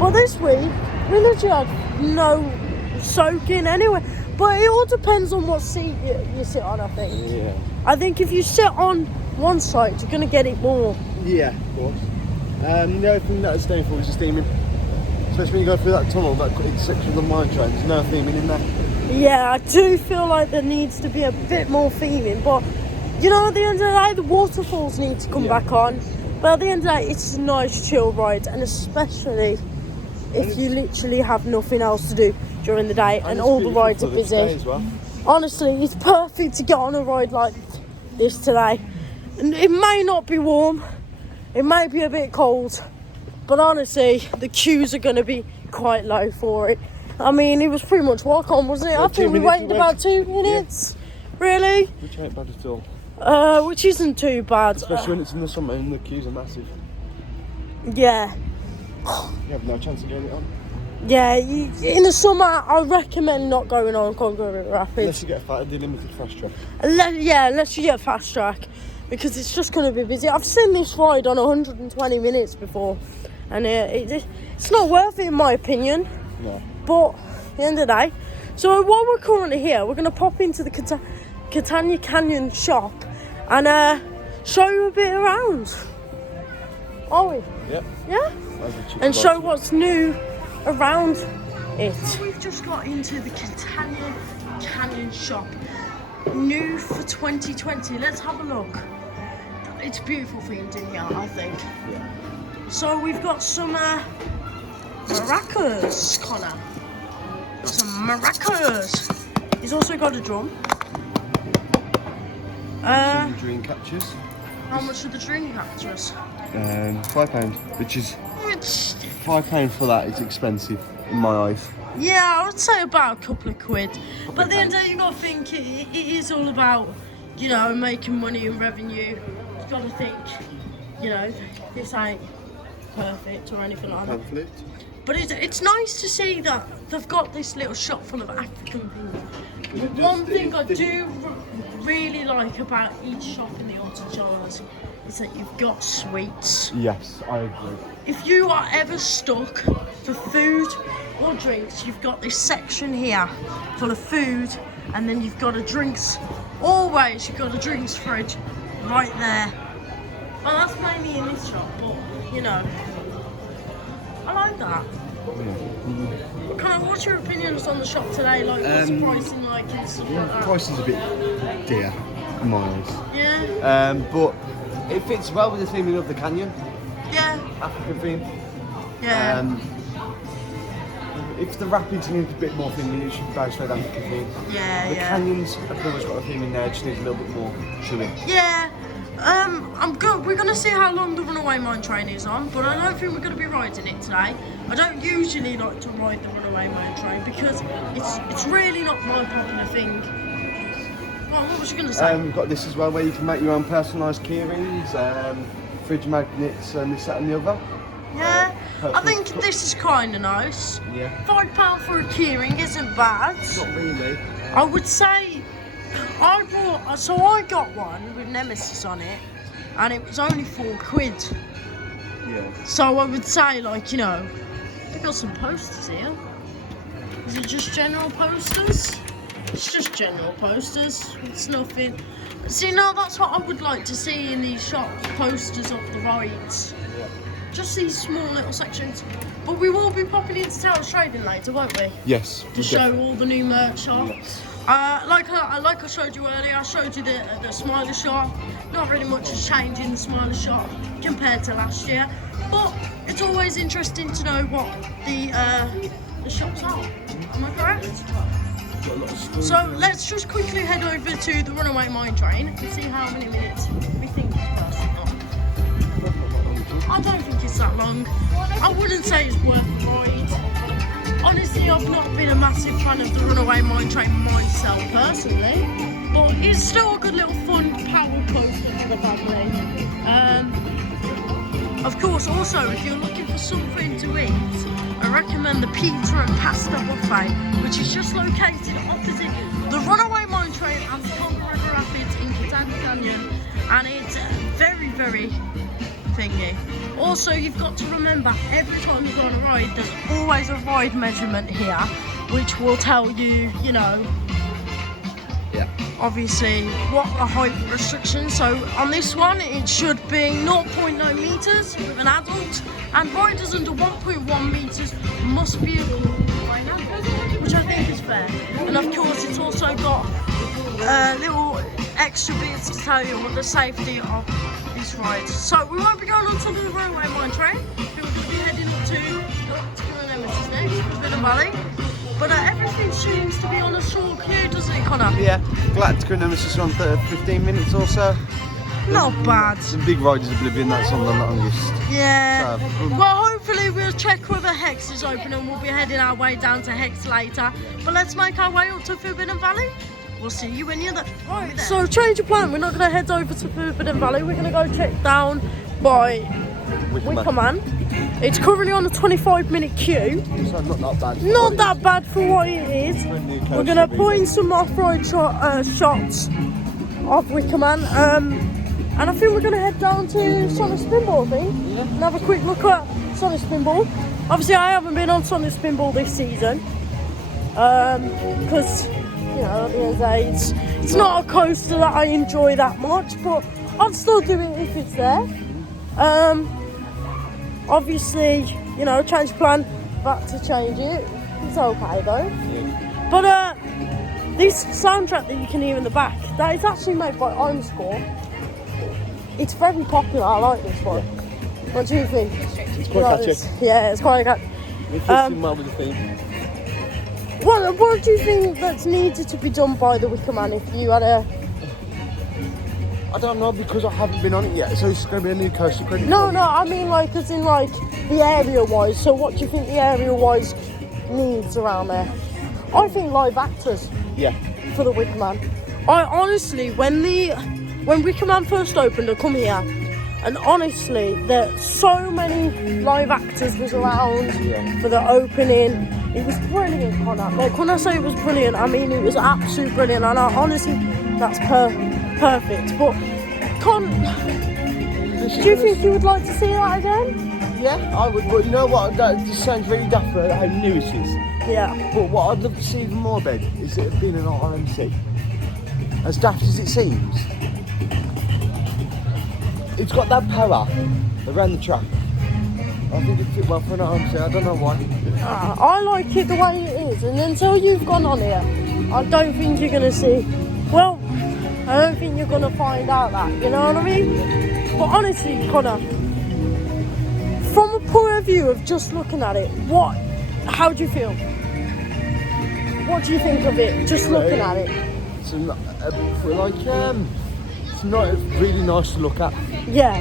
But this week, we literally had no soaking anyway. But it all depends on what seat you sit on, I think. Yeah. I think if you sit on one side, you're going to get it more. Yeah, of course. The other thing that I was staying for was the steaming. Especially when you go through that tunnel, that section of the mine train, there's no theming in there. Yeah, I do feel like there needs to be a bit more theming, but you know, at the end of the day, the waterfalls need to come back on. But at the end of the day, it's a nice chill ride, and especially if you literally have nothing else to do during the day and all the rides are busy. As well. Honestly, it's perfect to get on a ride like this today. And it may not be warm, it may be a bit cold, but honestly, the queues are going to be quite low for it. I mean, it was pretty much walk on, wasn't it? I think we waited about 2 minutes. Yeah. Really? Which ain't bad at all. Which isn't too bad. Especially when it's in the summer and the queues are massive. Yeah. You have no chance of getting it on. Yeah, in the summer, I recommend not going on Congo River Rapids. Unless you get a delimited fast track. Unless you get fast track, because it's just going to be busy. I've seen this ride on 120 minutes before, and it's not worth it in my opinion. No. But at the end of the day, so while we're currently here, we're going to pop into the Catania Canyon shop and show you a bit around. Are we? Yep. Yeah? And show what's new around it. So we've just got into the Catania Canyon shop. New for 2020. Let's have a look. It's beautiful themed in here, I think. Yeah. So we've got some maracas, Connor. Got some maracas. He's also got a drum. Some dream catchers. How much are the dream catchers? £5, which is £5 for that is expensive in my eyes. Yeah, I would say about a couple of quid. But at the end of the day, you got to think it is all about, you know, making money and revenue. You got to think, you know, this ain't perfect or anything like that. Pamphlet. But it's nice to see that they've got this little shop full of African things. One thing I do really like about each shop in the Alton Shires is that you've got sweets. Yes, I agree. If you are ever stuck for food or drinks, you've got this section here full of food, and then you've got a drinks. Always, you've got a drinks fridge right there. Well, that's mainly in this shop, but you know, I like that. What's your opinions on the shop today? Like, what's the pricing like and stuff like that? Price is a bit dear, in my eyes. Yeah. But it fits well with the theming of the canyon. Yeah. African theme. Yeah. If the rapids need a bit more theming, you should go straight African theme. Yeah, The yeah. canyons have pretty much got a theme in there, just needs a little bit more chewing. Yeah. I'm good. We're gonna see how long the runaway mine train is on, but I don't think we're gonna be riding it today. I don't usually like to ride the runaway mine train because it's really not my popular thing. What was you gonna say? We've got this as well, where you can make your own personalised key rings, fridge magnets, and this, that, and the other. Yeah, I think this is kind of nice. Yeah. £5 for a keyring isn't bad. Not really. I would say I got one with Nemesis on it, and it was only £4. Yeah. So I would say, like, you know, they got some posters here. Is it just general posters? It's just general posters. It's nothing. See, now that's what I would like to see in these shops: posters of the rides. Yeah. Just these small little sections. But we will be popping into Towers Trading later, won't we? Yes. To show all the new merch shop. Yes. Like I showed you earlier, I showed you the Smiler shop. Not really much has changed in the Smiler shop compared to last year, but it's always interesting to know what the shops are. Am I correct? So let's just quickly head over to the runaway mine train and see how many minutes we think it's got. I don't think it's that long. I wouldn't say it's worth the ride. Honestly, I've not been a massive fan of the runaway mine train myself personally, but it's still a good little fun power coaster for the family. Of course, also, if you're looking for something to eat, I recommend the pizza and pasta buffet, which is just located opposite the runaway mine train and the Congo River Rapids in Catania Canyon, and it's very, very thingy. Also, you've got to remember, every time you go on a ride, there's always a ride measurement here, which will tell you, you know, obviously what the height restriction. So on this one, it should be 0.9 meters with an adult, and riders under 1.1 meters must be equipped, which I think is fair. And of course, it's also got little extra bits to tell you what the safety of this ride. So we won't be going on to the runaway mine train. We're going to be heading up to Nemesis next, Forbidden Valley. But everything seems to be on a short queue, doesn't it, Connor? Yeah, Galactica and Nemesis on 15 minutes or so. Not bad. Some big rides, Oblivion, that's on the longest. Yeah. So, well, hopefully we'll check whether Hex is open and we'll be heading our way down to Hex later. But let's make our way up to Forbidden Valley. We'll see you when you're there. Right then. So change of plan. We're not going to head over to Forbidden Valley. We're going to go check down by Wicker Man. It's currently on a 25-minute queue. So not bad. Not that bad for what it is. We're going to point some off-road shots of Wicker Man. And I think we're going to head down to Sonic Spinball, I think. Yeah. And have a quick look at Sonic Spinball. Obviously, I haven't been on Sonic Spinball this season. Because, you know, at the end of the day, it's not a coaster that I enjoy that much. But I'd still do it if it's there. Obviously, you know, change plan, back to change it. It's okay though. Yeah. But this soundtrack that you can hear in the back, that is actually made by Score. It's very popular. I like this one. Yeah. What do you think? It's quite catchy. This? Yeah, it's quite catchy. It fits in well with the theme. What do you think that's needed to be done by the Wicker Man if you had a... I don't know, because I haven't been on it yet, so it's going to be a new coaster credit. No, I mean like as in like the area-wise. So what do you think the area-wise needs around there? I think live actors. Yeah. For the Wicker Man. I honestly, when Wicker Man first opened, I come here, And honestly, there's so many live actors was around for the opening. It was brilliant, Connor. Like, when I say it was brilliant, I mean it was absolutely brilliant. And honestly, that's perfect. But, do you think you would like to see that again? Yeah, I would, but you know what? That just sounds really daft for how new it is. Yeah. But what I'd love to see even more, Ben, is it being an RMC. As daft as it seems, it's got that power around the track. I think it fit well for an RMC, I don't know why. I like it the way it is, and until you've gone on here, I don't think you're going to see, well, I don't think you're going to find out that, you know what I mean? But honestly, Connor, from a point of view of just looking at it, how do you feel? What do you think of it, just looking at it? It's it's not really nice to look at. Yeah.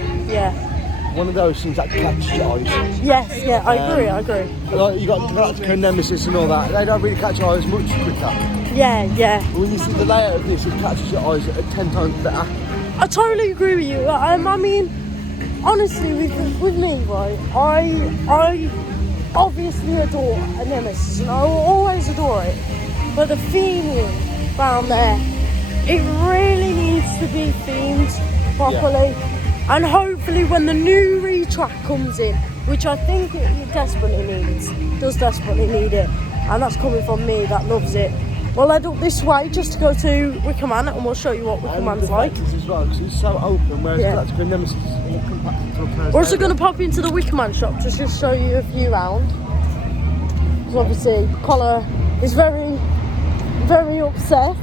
One of those things that catches your eyes. Yes, yeah, I agree. Like, you got Galactica, Nemesis and all that, they don't really catch your eyes much quicker. Yeah. But when you see the layout of this, it catches your eyes 10 times better. I totally agree with you. I mean, honestly, with me, right, I obviously adore a Nemesis, and I will always adore it. But the theming down there, it really needs to be themed properly. Yeah. And hopefully when the new retrack comes in, which I think it desperately need it, and that's coming from me that loves it, we'll head up this way just to go to Wicker Man, and we'll show you what Wicker Man's like. As well, because it's so open, whereas Galactica Nemesis is compact into a place. We're also going to pop into the Wicker Man shop just to show you a few round. Because obviously Collar is very, very upset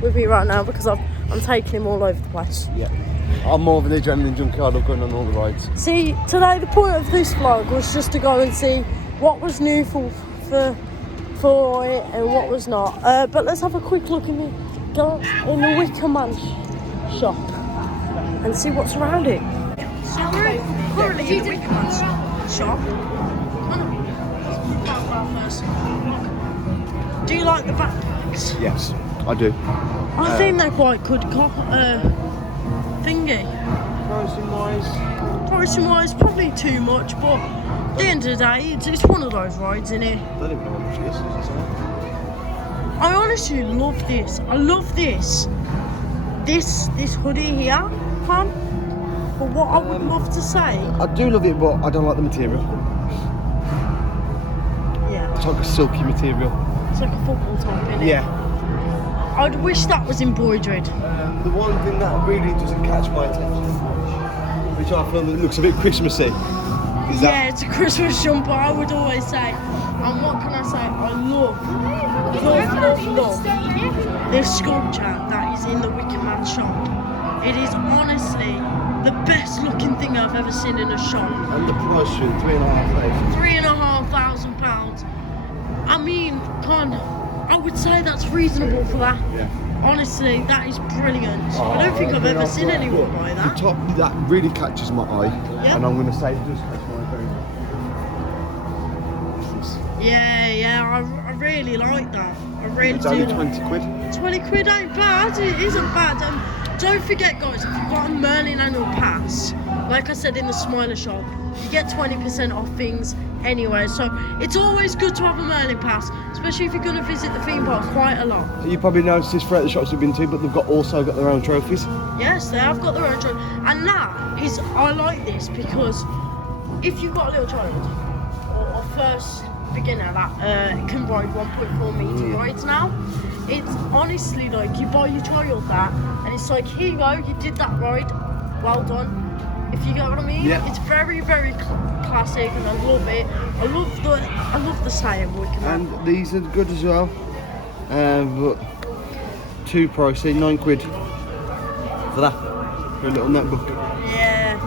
with me right now because I'm taking him all over the place. Yeah. I'm more of an adrenaline junkie, I love going on all the rides. See, today the point of this vlog was just to go and see what was new for it and what was not. But let's have a quick look in the Wicker Man shop and see what's around it. So we're currently in the Wicker Man shop. Do you like the backpacks? Yes, I do. I think they're quite good thingy. Pricing wise, probably too much, but at the end of the day, it's one of those rides, isn't it? I don't even know how much it is. I honestly love this. I love this hoodie here, Con. But what I would love to say, I do love it, but I don't like the material. Yeah. It's like a silky material. It's like a football top, isn't it? Yeah. I'd wish that was embroidered. The one thing that really doesn't catch my attention, which I feel that looks a bit Christmassy, is that... It's a Christmas jumper, I would always say. And what can I say? I love this sculpture that is in the Wicker Man shop. It is honestly the best looking thing I've ever seen in a shop. And the price should £3,500. £3,500. I mean, I would say that's reasonable for that. Yeah. Honestly, that is brilliant. I don't think I've ever seen anyone buy that. The top, that really catches my eye, and I'm going to say it does catch my eye very much. Yeah, I really like that. I really do. It's only 20 quid. 20 quid ain't bad, it isn't bad. Don't forget, guys, if you've got a Merlin annual pass, like I said in the Smiler shop, you get 20% off things anyway, so it's always good to have a Merlin pass, especially if you're going to visit the theme park quite a lot. You probably noticed this throughout the shops we've been to, but they've also got their own trophies. Yes, they have got their own trophies, and that is, I like this because if you've got a little child or a first beginner that can ride 1.4 metre rides now, it's honestly like you buy your child that and it's like, here you go, you did that ride, well done. If you get what I mean? Yeah. It's very, very classic, and I love it. I love the style of Wicker Man. And these are good as well, but too pricey, 9 quid for that, for a little notebook. Yeah.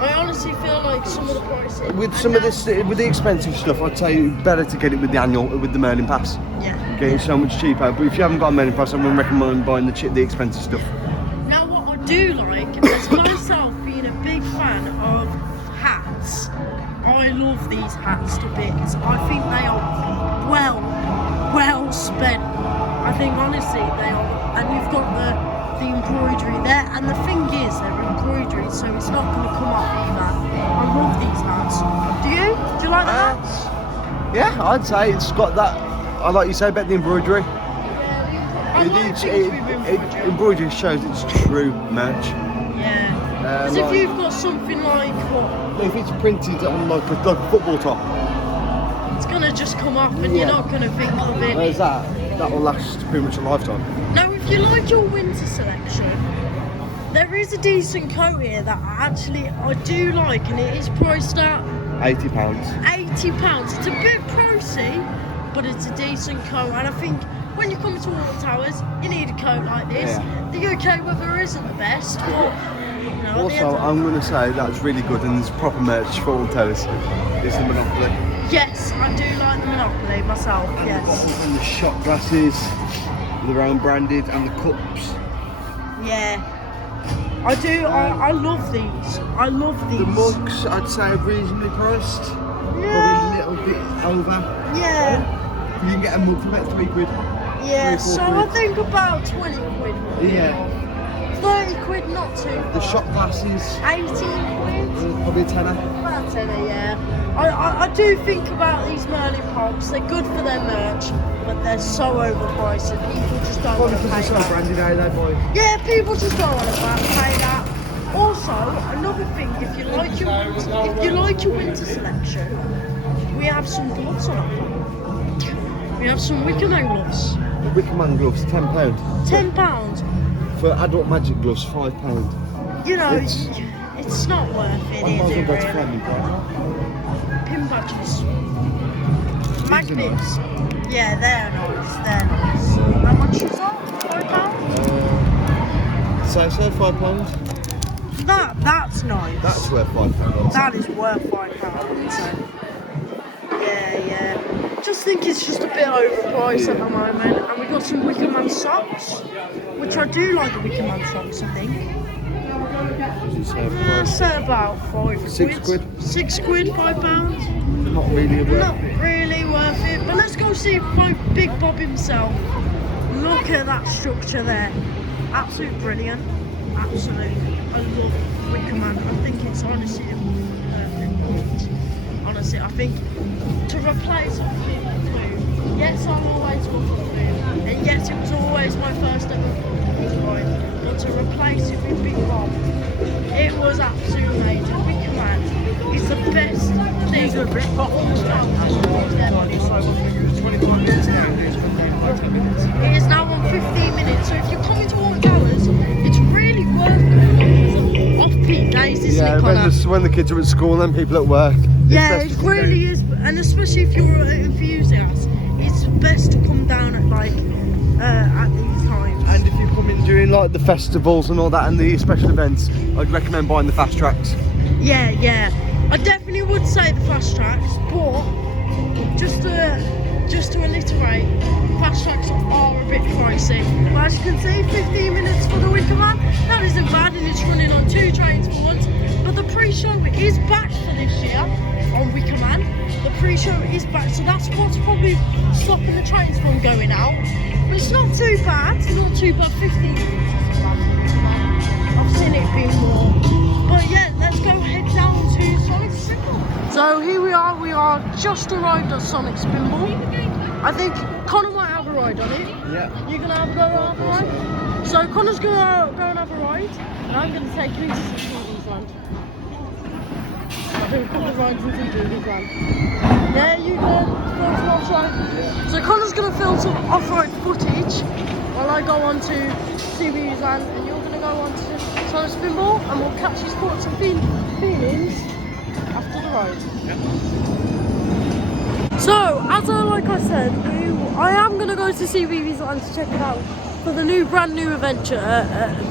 I honestly feel like some of the prices with some of this, with the expensive stuff, I'd say better to get it with the annual, with the Merlin pass. Yeah. Getting so much cheaper. But if you haven't got a Merlin pass, I wouldn't recommend buying the expensive stuff. Now, what I do like, as myself being a big fan of hats, I love these hats to bits. I think they are well spent. I think honestly they are, and you've got the embroidery there, and the thing is, they're embroidered, so it's not going to come off either. I love these hats. Do you? Do you like the hats? Yeah, I'd say it's got that. I like you say about the embroidery. Yeah, I like things with embroidery. Embroidery shows its true merch. Yeah. Because if you've got something like what? If it's printed on like a football top, it's gonna just come off, and you're not gonna think of it. Whereas that will last pretty much a lifetime. Now, if you like your winter selection, there is a decent coat here that I do like, and it is priced at £80. £80. It's a bit pricey, but it's a decent coat, and I think when you come to Water Towers, you need a coat like this. Yeah. The UK weather isn't the best, but you know, Also, I'm going to say that's really good, and there's proper merch for all towers. It's the Monopoly. yes, I do like the Monopoly myself. Yes. And the shot glasses, their own branded, and the cups. Yeah. I do. I love these. I love these. The mugs, I'd say, are reasonably priced. Yeah. Probably a little bit over. Yeah. You can get a mug for about £3. Yeah. 3, 4 So quid. I think about 20 quid. Yeah. 30 quid, not too The bad. shot glasses, 18 quid. probably a tenner. About a tenner, yeah. I do think about these Merlin pops. They're good for their merch, but they're so overpriced and people just don't want Probably to because pay they're so that. branded, eh, they boy? Yeah, people just don't want to pay that. Also, another thing, if you like your winter selection, we have some gloves on offer. We have some Wicker Man gloves. Wicker Man gloves, £10. £10. For adult magic gloves, £5. You know, It's- it's not worth it, I might is as well it go to really? Fleming, right? Pin badges. These are Magnets. nice. Yeah, they're nice. They're nice. How much is that? £5? So £5. That's nice. That's worth £5. That is worth £5. So. Yeah. Just think it's just a bit overpriced at the moment. And we got some Wicker Man socks, which I do like the Wicker Man socks, I think. So about 5 quid. 6 quid. 6 quid, £5. Not really worth Not it. really worth it. But let's go see Big Bob himself. Look at that structure there. Absolutely brilliant. Absolutely. I love Wicker Man. I think it's honestly perfect. Honestly, I think to replace Oblivion with Duel. Yes, I'll always go for Duel. And yes, it was always my first ever ride. But to replace it with Big Bob, it was absolutely amazing. Wicker Man is the best thing. These are a bit It is now on 15 minutes, so if you're coming to Water Towers, it's really worth it. Off-peak days, isn't it, Connor? When the kids are at school and people at work. Yeah, it really is, and especially if you're an enthusiast, it's best to come down at at these times. And if you come in during like the festivals and all that and the special events, I'd recommend buying the fast tracks. Yeah, I definitely would say the fast tracks, but just to reiterate, fast tracks are a bit pricey. But as you can see, 15 minutes for the Wicker Man, that isn't bad, and it's running on 2 trains for once. But the pre-show is back for this year on Wicker Man. The pre-show is back, so that's what's probably stopping the trains from going out. But it's not too bad, 15 minutes isn't bad. I've seen it being more. But yeah, let's go head down to Sonic Spinball. So here we are just arrived at Sonic Spinball. I think Connor might have a ride on it. Yeah. You're going to have a ride? So Connor's going to go and have a ride, and I'm going to take you into CBeebies Land. I've been a couple of rides into CBeebies Land. Yeah, you can film some off-road. Yeah. So Connor's going to film some off-road footage while I go on to CBeebies Land, and you're going to go on to Sonic Spinball, and we'll catch his thoughts and feelings after the ride. Yeah. So, like I said, I am going to go to CBeebies Land to check it out for the brand new adventure,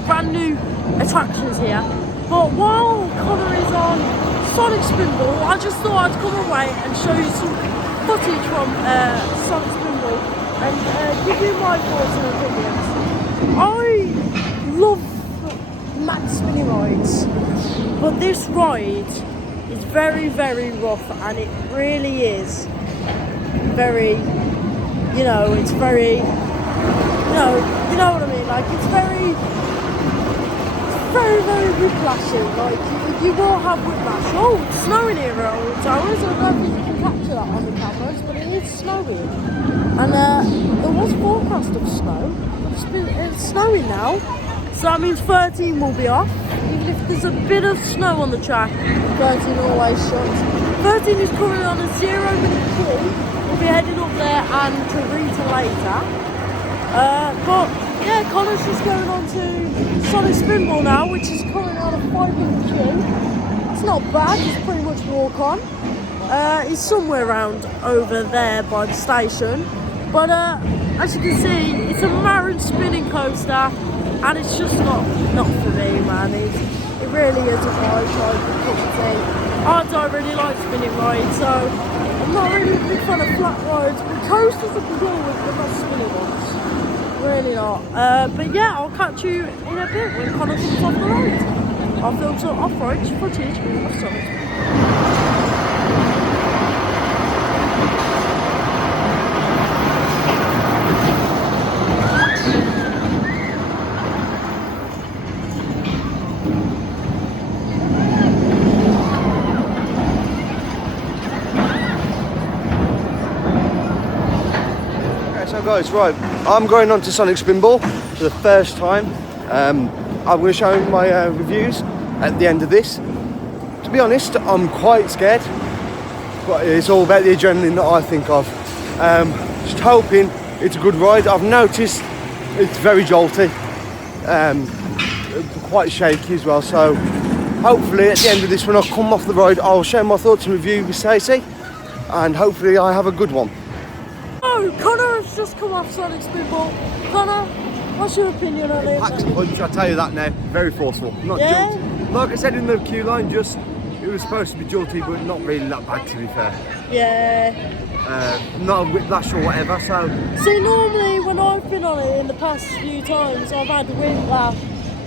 brand new attractions here. But while Connor is on Sonic Spinball, I just thought I'd come away and show you some footage from Sonic Spinball and give you my thoughts and opinions. I love mad spinning rides, but this ride is very, very rough, and it really is very, it's very, you know what I mean, like it's very very, very whiplashy. Like, you will have whiplash. Oh, it's snowing here at all times. I don't think you can capture that on the cameras, but it is snowing. And there was a forecast of snow. It's snowing now. So that means 13 will be off. Even if there's a bit of snow on the track, 13 always shuts. 13 is currently on a 0-minute queue. We'll be heading up there and to Rita later. But yeah, Connor's just going on to Sonic Spinball now, which is currently on a 5-minute queue. It's not bad, it's pretty much walk on. He's somewhere around over there by the station. But as you can see, it's a Marin spinning coaster. And it's just not for me, man. It really is a ride like a cup of tea. I don't really like spinning rides, so I'm not really a big fan of flat rides. But coasters I can deal with, but not spinning ones. Really not. But yeah, I'll catch you in a bit when Connor comes off the road. I'll film some off-road footage of Sonic. So guys, right, I'm going on to Sonic Spinball for the first time. I'm going to show my reviews at the end of this. To be honest, I'm quite scared, but it's all about the adrenaline that I think of. Just hoping it's a good ride. I've noticed it's very jolty, quite shaky as well, so hopefully at the end of this, when I come off the ride, I'll share my thoughts and review with Stacey, and hopefully I have a good one. Oh, Connor has just come off Sonic Spinball. Connor, what's your opinion on it? Packed a punch, I'll tell you that now. Very forceful. Not jolty. Like I said in the queue line, just it was supposed to be jolty, but not really that bad, to be fair. Yeah. Not a whiplash or whatever, so... See, normally when I've been on it in the past few times, I've had a whiplash.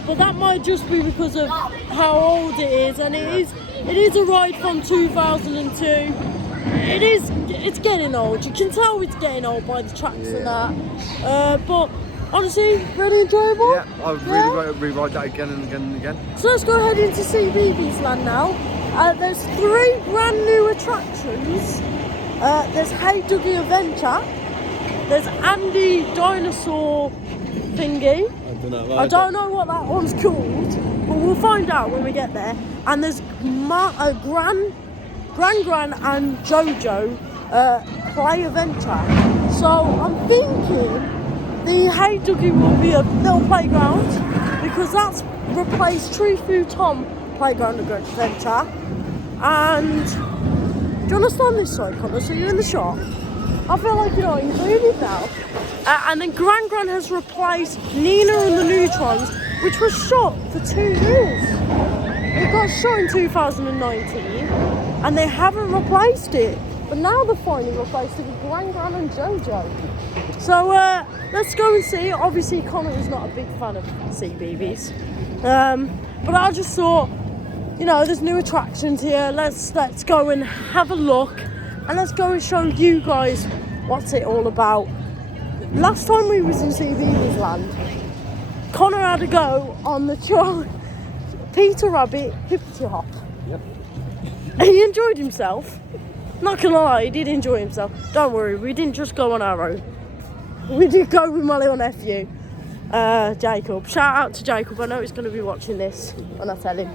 But that might just be because of how old it is, and it is a ride from 2002. It's getting old. You can tell it's getting old by the tracks and that. But honestly, really enjoyable. Yeah, I'd really like to rewrite that again and again and again. So let's go ahead into CBeebies Land now. There's 3 brand new attractions. There's Hey Dougie Adventure. There's Andy Dinosaur Thingy. I don't know what that one's called, but we'll find out when we get there. And there's Gran and Jojo Play Adventure. So I'm thinking the Hey Dougie will be a little playground, because that's replaced Tree Food Tom Playground Adventure. And do you understand this side, Connor? So you're in the shop. I feel like you're not included now. And then Gran has replaced Nina and the Neutrons, which was shot for 2 years. It got shot in 2019, and they haven't replaced it. But now they've finally replaced it with Gran and Jojo. So let's go and see. Obviously, Connor is not a big fan of CBeebies. But I just thought, you know, there's new attractions here. Let's go and have a look, and let's go and show you guys what's it all about. Last time we was in CBeebies Land, Connor had to go on the Peter Rabbit hippity hop. Yep. He enjoyed himself. Not gonna lie, he did enjoy himself. Don't worry, we didn't just go on our own. We did go with my little nephew, Jacob. Shout out to Jacob. I know he's gonna be watching this when I tell him.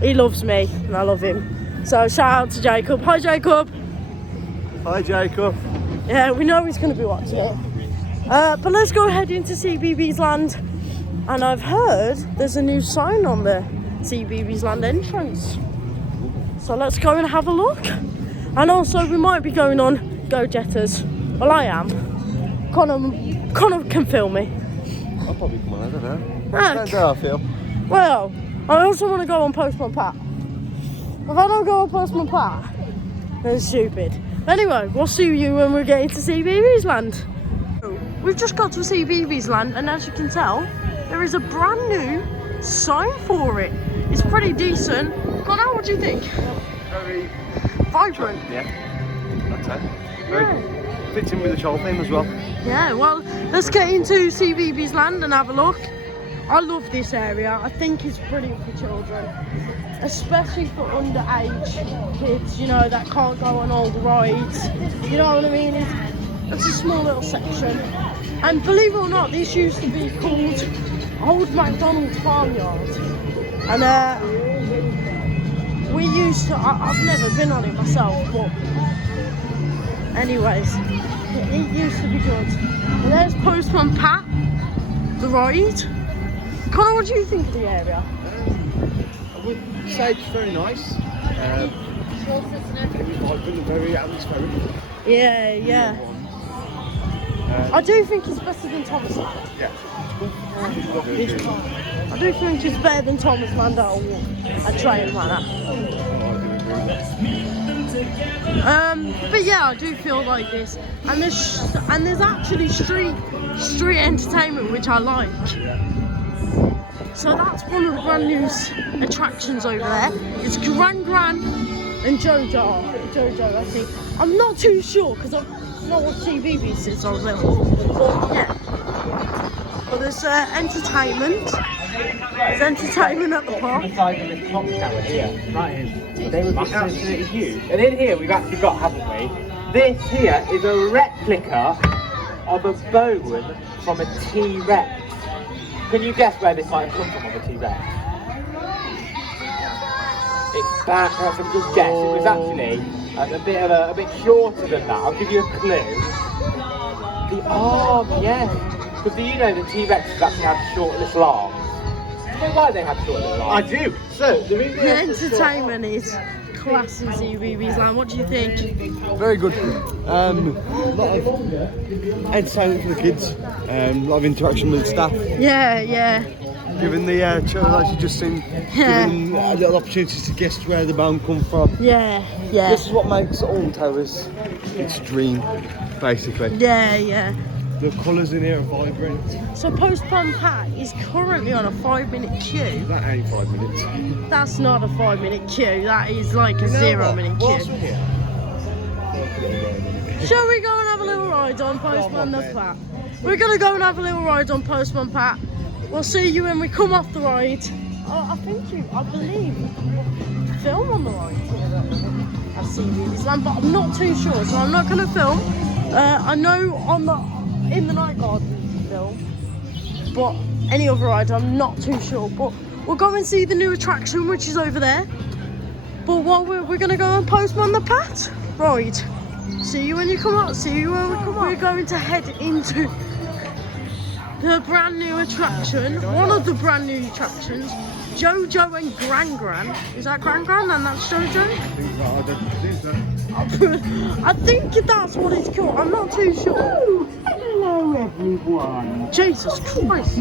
He loves me and I love him. So shout out to Jacob. Hi Jacob. Hi Jacob. Yeah, we know he's going to be watching it. But let's go ahead into CBeebies Land. And I've heard there's a new sign on the CBeebies Land entrance. So let's go and have a look. And also we might be going on Go Jetters. Well, I am. Connor can film me. I'll probably come on, I don't know. Ah, Depends how I feel. Well, I also want to go on Postman Pat. If I don't go on Postman Pat, then it's stupid. Anyway, we'll see you when we get into CBeebies Land. We've just got to CBeebies Land, and as you can tell, there is a brand new sign for it. It's pretty decent. Connor, what do you think? Very vibrant. Yeah, that's it. Very fits in with the show theme as well. Yeah, well, let's get into CBeebies Land and have a look. I love this area. I think it's brilliant for children, especially for underage kids, you know, that can't go on all the rides. You know what I mean? It's a small little section. And believe it or not, this used to be called Old MacDonald's Farmyard. And we used to, I've never been on it myself, but anyways, it used to be good. And there's Postman Pat, the ride. Connor, what do you think of the area? I would say it's very nice. Very vibrant, very atmospheric. Yeah. I do think it's better than Thomas Land. Yeah. I do think it's better than Thomas Land or a train manner. But yeah, I do feel like this, and there's actually street entertainment, which I like. So that's one of the brand new attractions over there. It's Gran and Jojo, I think. I'm not too sure because I've not watched CBeebies since I was little. But yeah. But there's entertainment. There's entertainment at the park. Inside of this clock tower here, right here. They would be absolutely huge. And in here we've actually got, haven't we? This here is a replica of a bone from a T-Rex. Can you guess where this might have come from, of a T-Rex? It's back. That's a good guess. It was actually a bit shorter than that. I'll give you a clue. The arm, yes. Because do you know that T-Rexes actually have short little arms? Do you know why they have short little arms? I do. So the reason The entertainment is class in CBeebies Land. What do you think? very good. A lot of entertainment for the kids. A lot of interaction with the staff. Yeah. Giving the children, as you just seen, giving little opportunities to guess where the bone come from. Yeah. This is what makes Alton Towers its dream, basically. Yeah. The colours in here are vibrant. So Postman Pat is currently on a 5-minute queue. That ain't 5 minutes. That's not a 5-minute queue. That is like a 0-minute Whilst queue. we're here, Shall we go and have a little ride on Postman Pat? We're gonna go and have a little ride on Postman Pat. We'll see you when we come off the ride. Oh, I believe, film on the ride at CBeebies Land, but I'm not too sure, so I'm not gonna film. I know in the night garden film, but any other ride I'm not too sure. But we'll go and see the new attraction, which is over there. But while we're gonna go and Postman the Pat ride. See you when you come out. See you when we come out. We're going to head into the brand new attraction, one of the brand new attractions, Jojo and Gran. Is that Gran? And that's Jojo? I think that's what it's called. I'm not too sure. Hello everyone. Jesus Christ.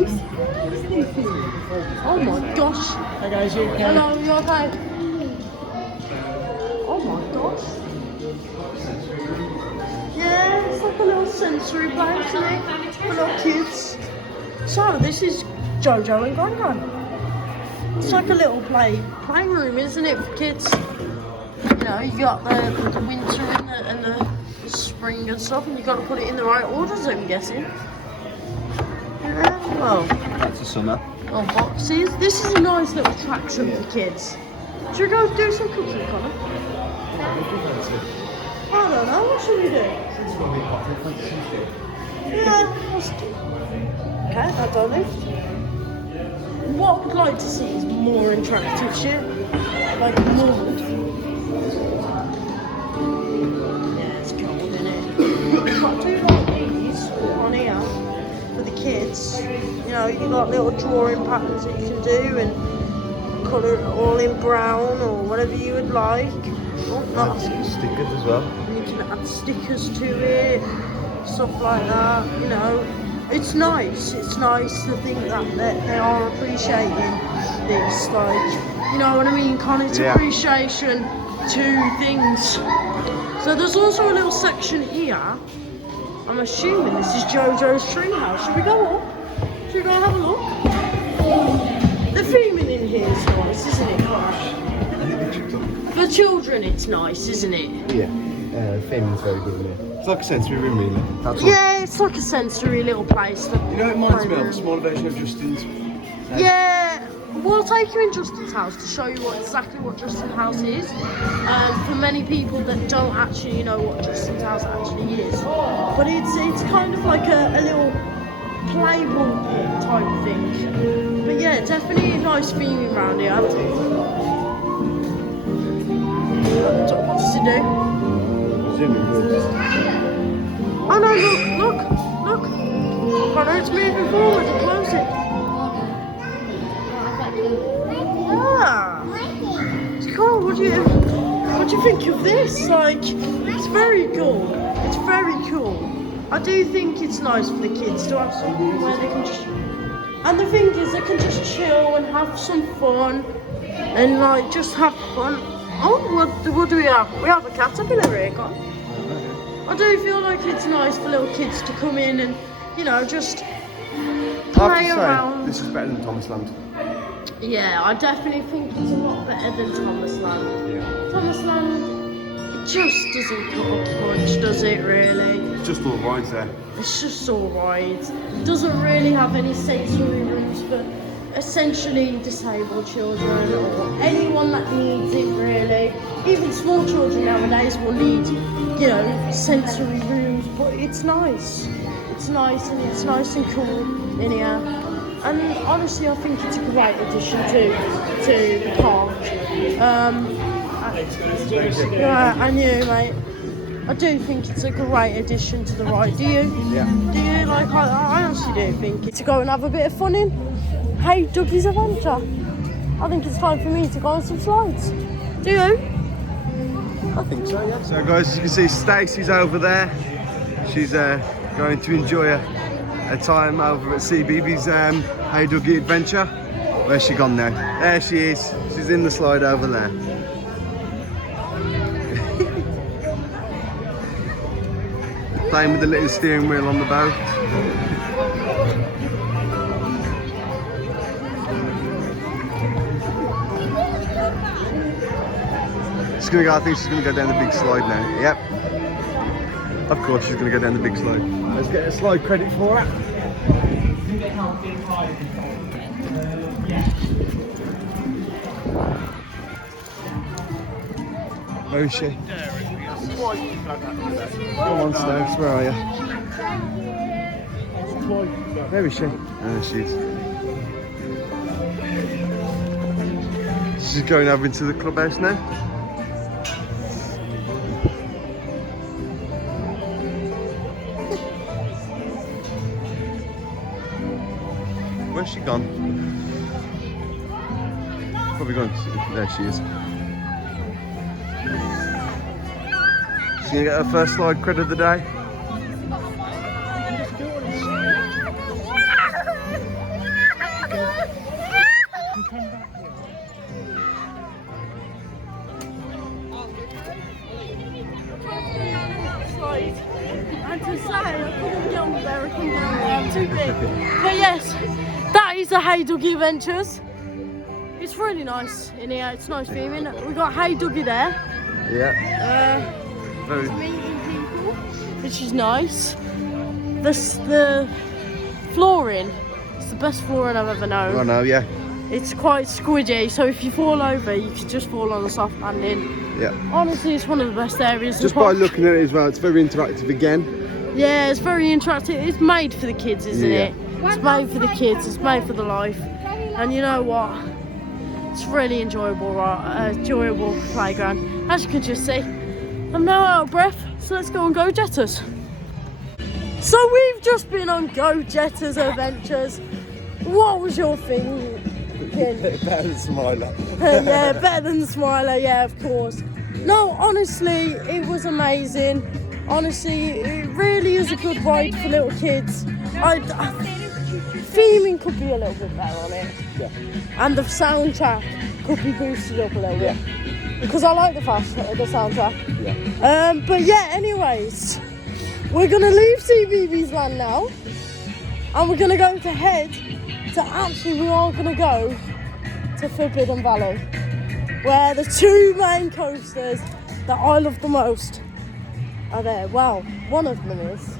Oh my gosh. Hey guys, you okay? Hello, you okay? Oh my gosh. Yeah, it's like a little sensory place, isn't it? For little kids. So this is Jojo and Gran. It's like a little playroom, isn't it, for kids? You know, you got the winter and the spring and stuff, and you got to put it in the right orders, I'm guessing. Yeah, well. that's the summer. Oh, boxes. This is a nice little attraction for kids. Should we go do some cooking, Connor? I don't know. What should we do? Yeah, let's do. Okay, I don't know. What I would like to see is more interactive shit, like more. Yeah, it's cold, isn't it? I do like these on here for the kids. You know, you got little drawing patterns that you can do and colour it all in brown or whatever you would like. Oh, not Stickers as well. and you can add stickers to it, stuff like that, you know. It's nice to think that they are appreciating this, like, you know what I mean, Con? It's appreciation to things. So there's also a little section here. I'm assuming this is Jojo's treehouse. Should we go up? Should we go and have a look? The theming in here is nice, isn't it, Con? For children it's nice, isn't it? Yeah, filming's very good in here. It's like a sensory room, really. That's Yeah, it's like a sensory little place. You know, it reminds me of a smaller version of Justin's. Yeah, we'll take you in Justin's house to show you exactly what Justin's house is. For many people that don't actually know what Justin's house actually is, but it's kind of like a little playable type thing. But yeah, definitely a nice theming around here. What does it do? Oh no! Look! Oh no, it's moving forward. Close it. Yeah. It's cool. What do you think of this? Like, it's very cool. It's very cool. I do think it's nice for the kids to have something where they can just. And the thing is, they can just chill and have some fun, and like just have fun. Oh, what do we have? We have a caterpillar here, God. I do feel like it's nice for little kids to come in and, you know, just play around. This is better than Thomas Land. Yeah, I definitely think it's a lot better than Thomas Land. Yeah. Thomas Land, it just doesn't cut a punch, does it really? It's just all rides there. It's just all right. It doesn't really have any sensory rooms for essentially disabled children or anyone that needs it really. Even small children nowadays will need, you know, sensory rooms, but it's nice. It's nice and it's nice and cool in here. And honestly, I think it's a great addition to the park. Yeah, and you, mate. I do think it's a great addition to the ride. Do you? Yeah. Do you? Like, I honestly do think to go and have a bit of fun in. Hey, Dougie's Adventure. I think it's time for me to go on some slides. Do you? I think so, yeah. So guys, as you can see, Stacey's over there. She's going to enjoy a time over at CBeebies Hey Dougie Adventure. Where's she gone now? There she is. She's in the slide over there. Playing with the little steering wheel on the boat. She's gonna go, I think she's gonna go down the big slide now. Yep. Of course she's gonna go down the big slide. Let's get a slide credit for her. Where is she? Come on, Stokes, where are you? Where is she? There she is. She's going over into the clubhouse now. Where's she gone? Probably gone. There she is. She's gonna get her first slide credit of the day. And to say I couldn't get on there, I couldn't get on there, I'm too big. But yes, that is the Hey Dougie Adventures. It's really nice in here, it's nice theming. We've got Hey Dougie there. Yeah. Very. Meeting people, which is nice. The flooring, it's the best flooring I've ever known. I know, yeah. It's quite squidgy, so if you fall over, you can just fall on the soft landing. Yeah. Honestly, it's one of the best areas. Just by looking at it as well, it's very interactive again. Yeah, it's very interactive. It's made for the kids, isn't it? It's made for the kids. It's made for the life. And you know what? It's really enjoyable, right? Enjoyable playground. As you can just see, I'm now out of breath, so let's go on Go Jetters. So we've just been on Go Jetters Adventures. What was your thing? Better than Smiler. Yeah, better than Smiler, yeah, of course. No, honestly, it was amazing. Honestly, it really is a good ride for little kids. Theming could be a little bit better on it. Yeah. And the soundtrack could be boosted up a little bit. Because I like the soundtrack. Yeah. But yeah, anyways, we're going to leave CBeebies Land now. And we're going to go to head to, actually we are going to go to Forbidden Valley, where the two main coasters that I love the most are there. Well, one of them is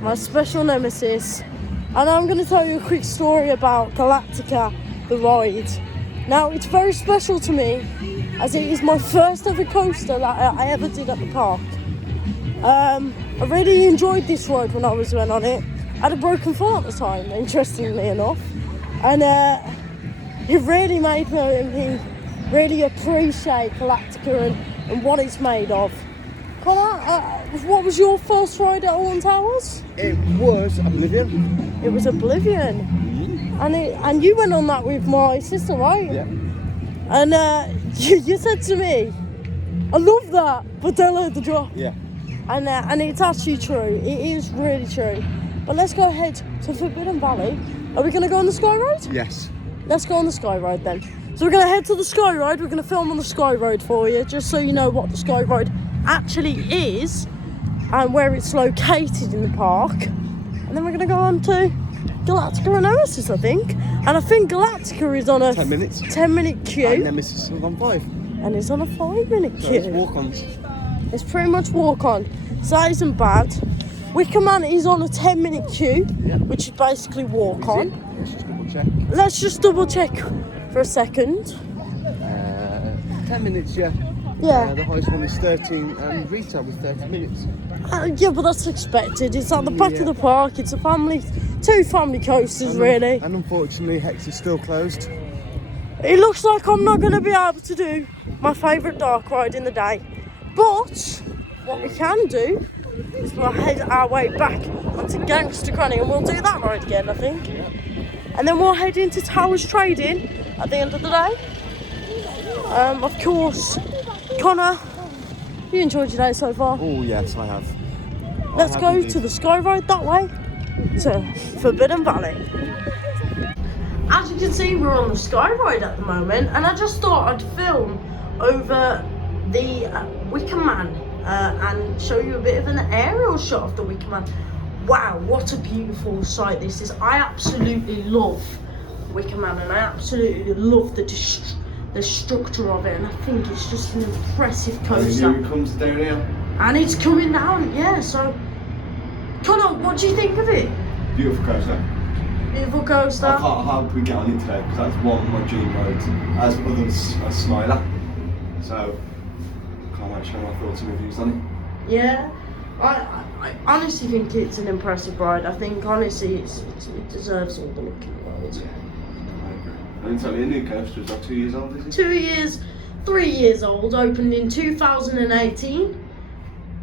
my special nemesis, and I'm going to tell you a quick story about Galactica, the ride. Now, it's very special to me, as it is my first ever coaster that I ever did at the park. I really enjoyed this ride when I went on it. I had a broken foot at the time, interestingly enough, and it really made me really appreciate Galactica and what it's made of. Connor, what was your first ride at Alton Towers? It was Oblivion. It was Oblivion. And you went on that with my sister, right? Yeah. And you said to me, I love that, but don't load the drop. Yeah. And it's actually true. It is really true. But let's go ahead to Forbidden Valley. Are we going to go on the Sky Road? Yes. Let's go on the Sky Road then. So we're going to head to the Sky Road. We're going to film on the Sky Road for you, just so you know what the Sky Road actually is and where it's located in the park. And then we're going to go on to Galactica and Nemesis, I think. And I think Galactica is on a 10 minutes. 10-minute queue. And Nemesis is on 5. And it's on a 5-minute So queue. it's walk-ons. It's pretty much walk-on. So that isn't bad. Wicker Man is on a 10-minute queue, which is basically walk-on. Let's just double check. Let's just double check for a second. 10 minutes, yeah. Yeah. The highest one is 13, and retail was 30 minutes. Yeah, but that's expected. It's at the back of the park. It's a family, 2 family coasters, really. And unfortunately, Hex is still closed. It looks like I'm not going to be able to do my favourite dark ride in the day. But what we can do is we'll head our way back onto Gangster Granny, and we'll do that ride again, I think. And then we'll head into Towers Trading at the end of the day. Of course, Connor, you enjoyed your day so far? Oh, yes, I have. Let's go to the Sky Road that way, to Forbidden Valley. As you can see, we're on the Sky Road at the moment, and I just thought I'd film over the Wicker Man and show you a bit of an aerial shot of the Wicker Man. Wow, what a beautiful sight this is. I absolutely love Wicker Man, and I absolutely love the structure of it, and I think it's just an impressive coaster. Here it comes down here. And it's coming down, yeah, so Connor, what do you think of it? Beautiful coaster. Beautiful coaster. I can't help we get on it today because that's one of my dream roads, as others a Smiler. So, can't wait to share my thoughts and reviews on it. Yeah, I honestly think it's an impressive ride. I think honestly it deserves all the look in the world. Yeah, I agree. And it's only a new coaster, it's not 2 years old, is it? 2 years, 3 years old, opened in 2018.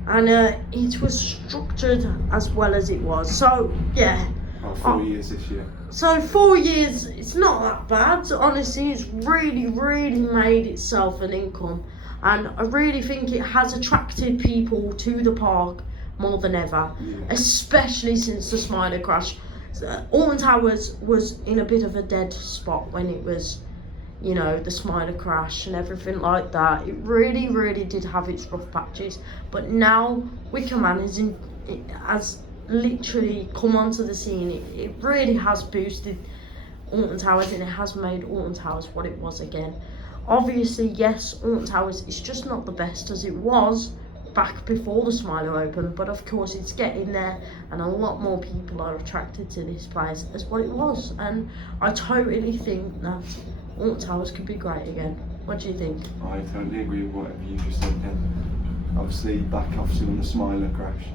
And it was structured as well as it was. So, yeah. Oh, 4 years this year. So 4 years, it's not that bad. Honestly, it's really, really made itself an income. And I really think it has attracted people to the park more than ever. Yeah. Especially since the Smiler crash. Alton Towers was in a bit of a dead spot when it was, you know, the Smiler crash and everything like that. It really, really did have its rough patches. But now Wicker Man has literally come onto the scene. It really has boosted Alton Towers, and it has made Alton Towers what it was again. Obviously, yes, Alton Towers is just not the best as it was back before the Smiler opened, but of course it's getting there, and a lot more people are attracted to this place as what it was. And I totally think that Alton Towers could be great again. What do you think? I totally agree with whatever you just said then. Obviously, back obviously when the Smiler crash.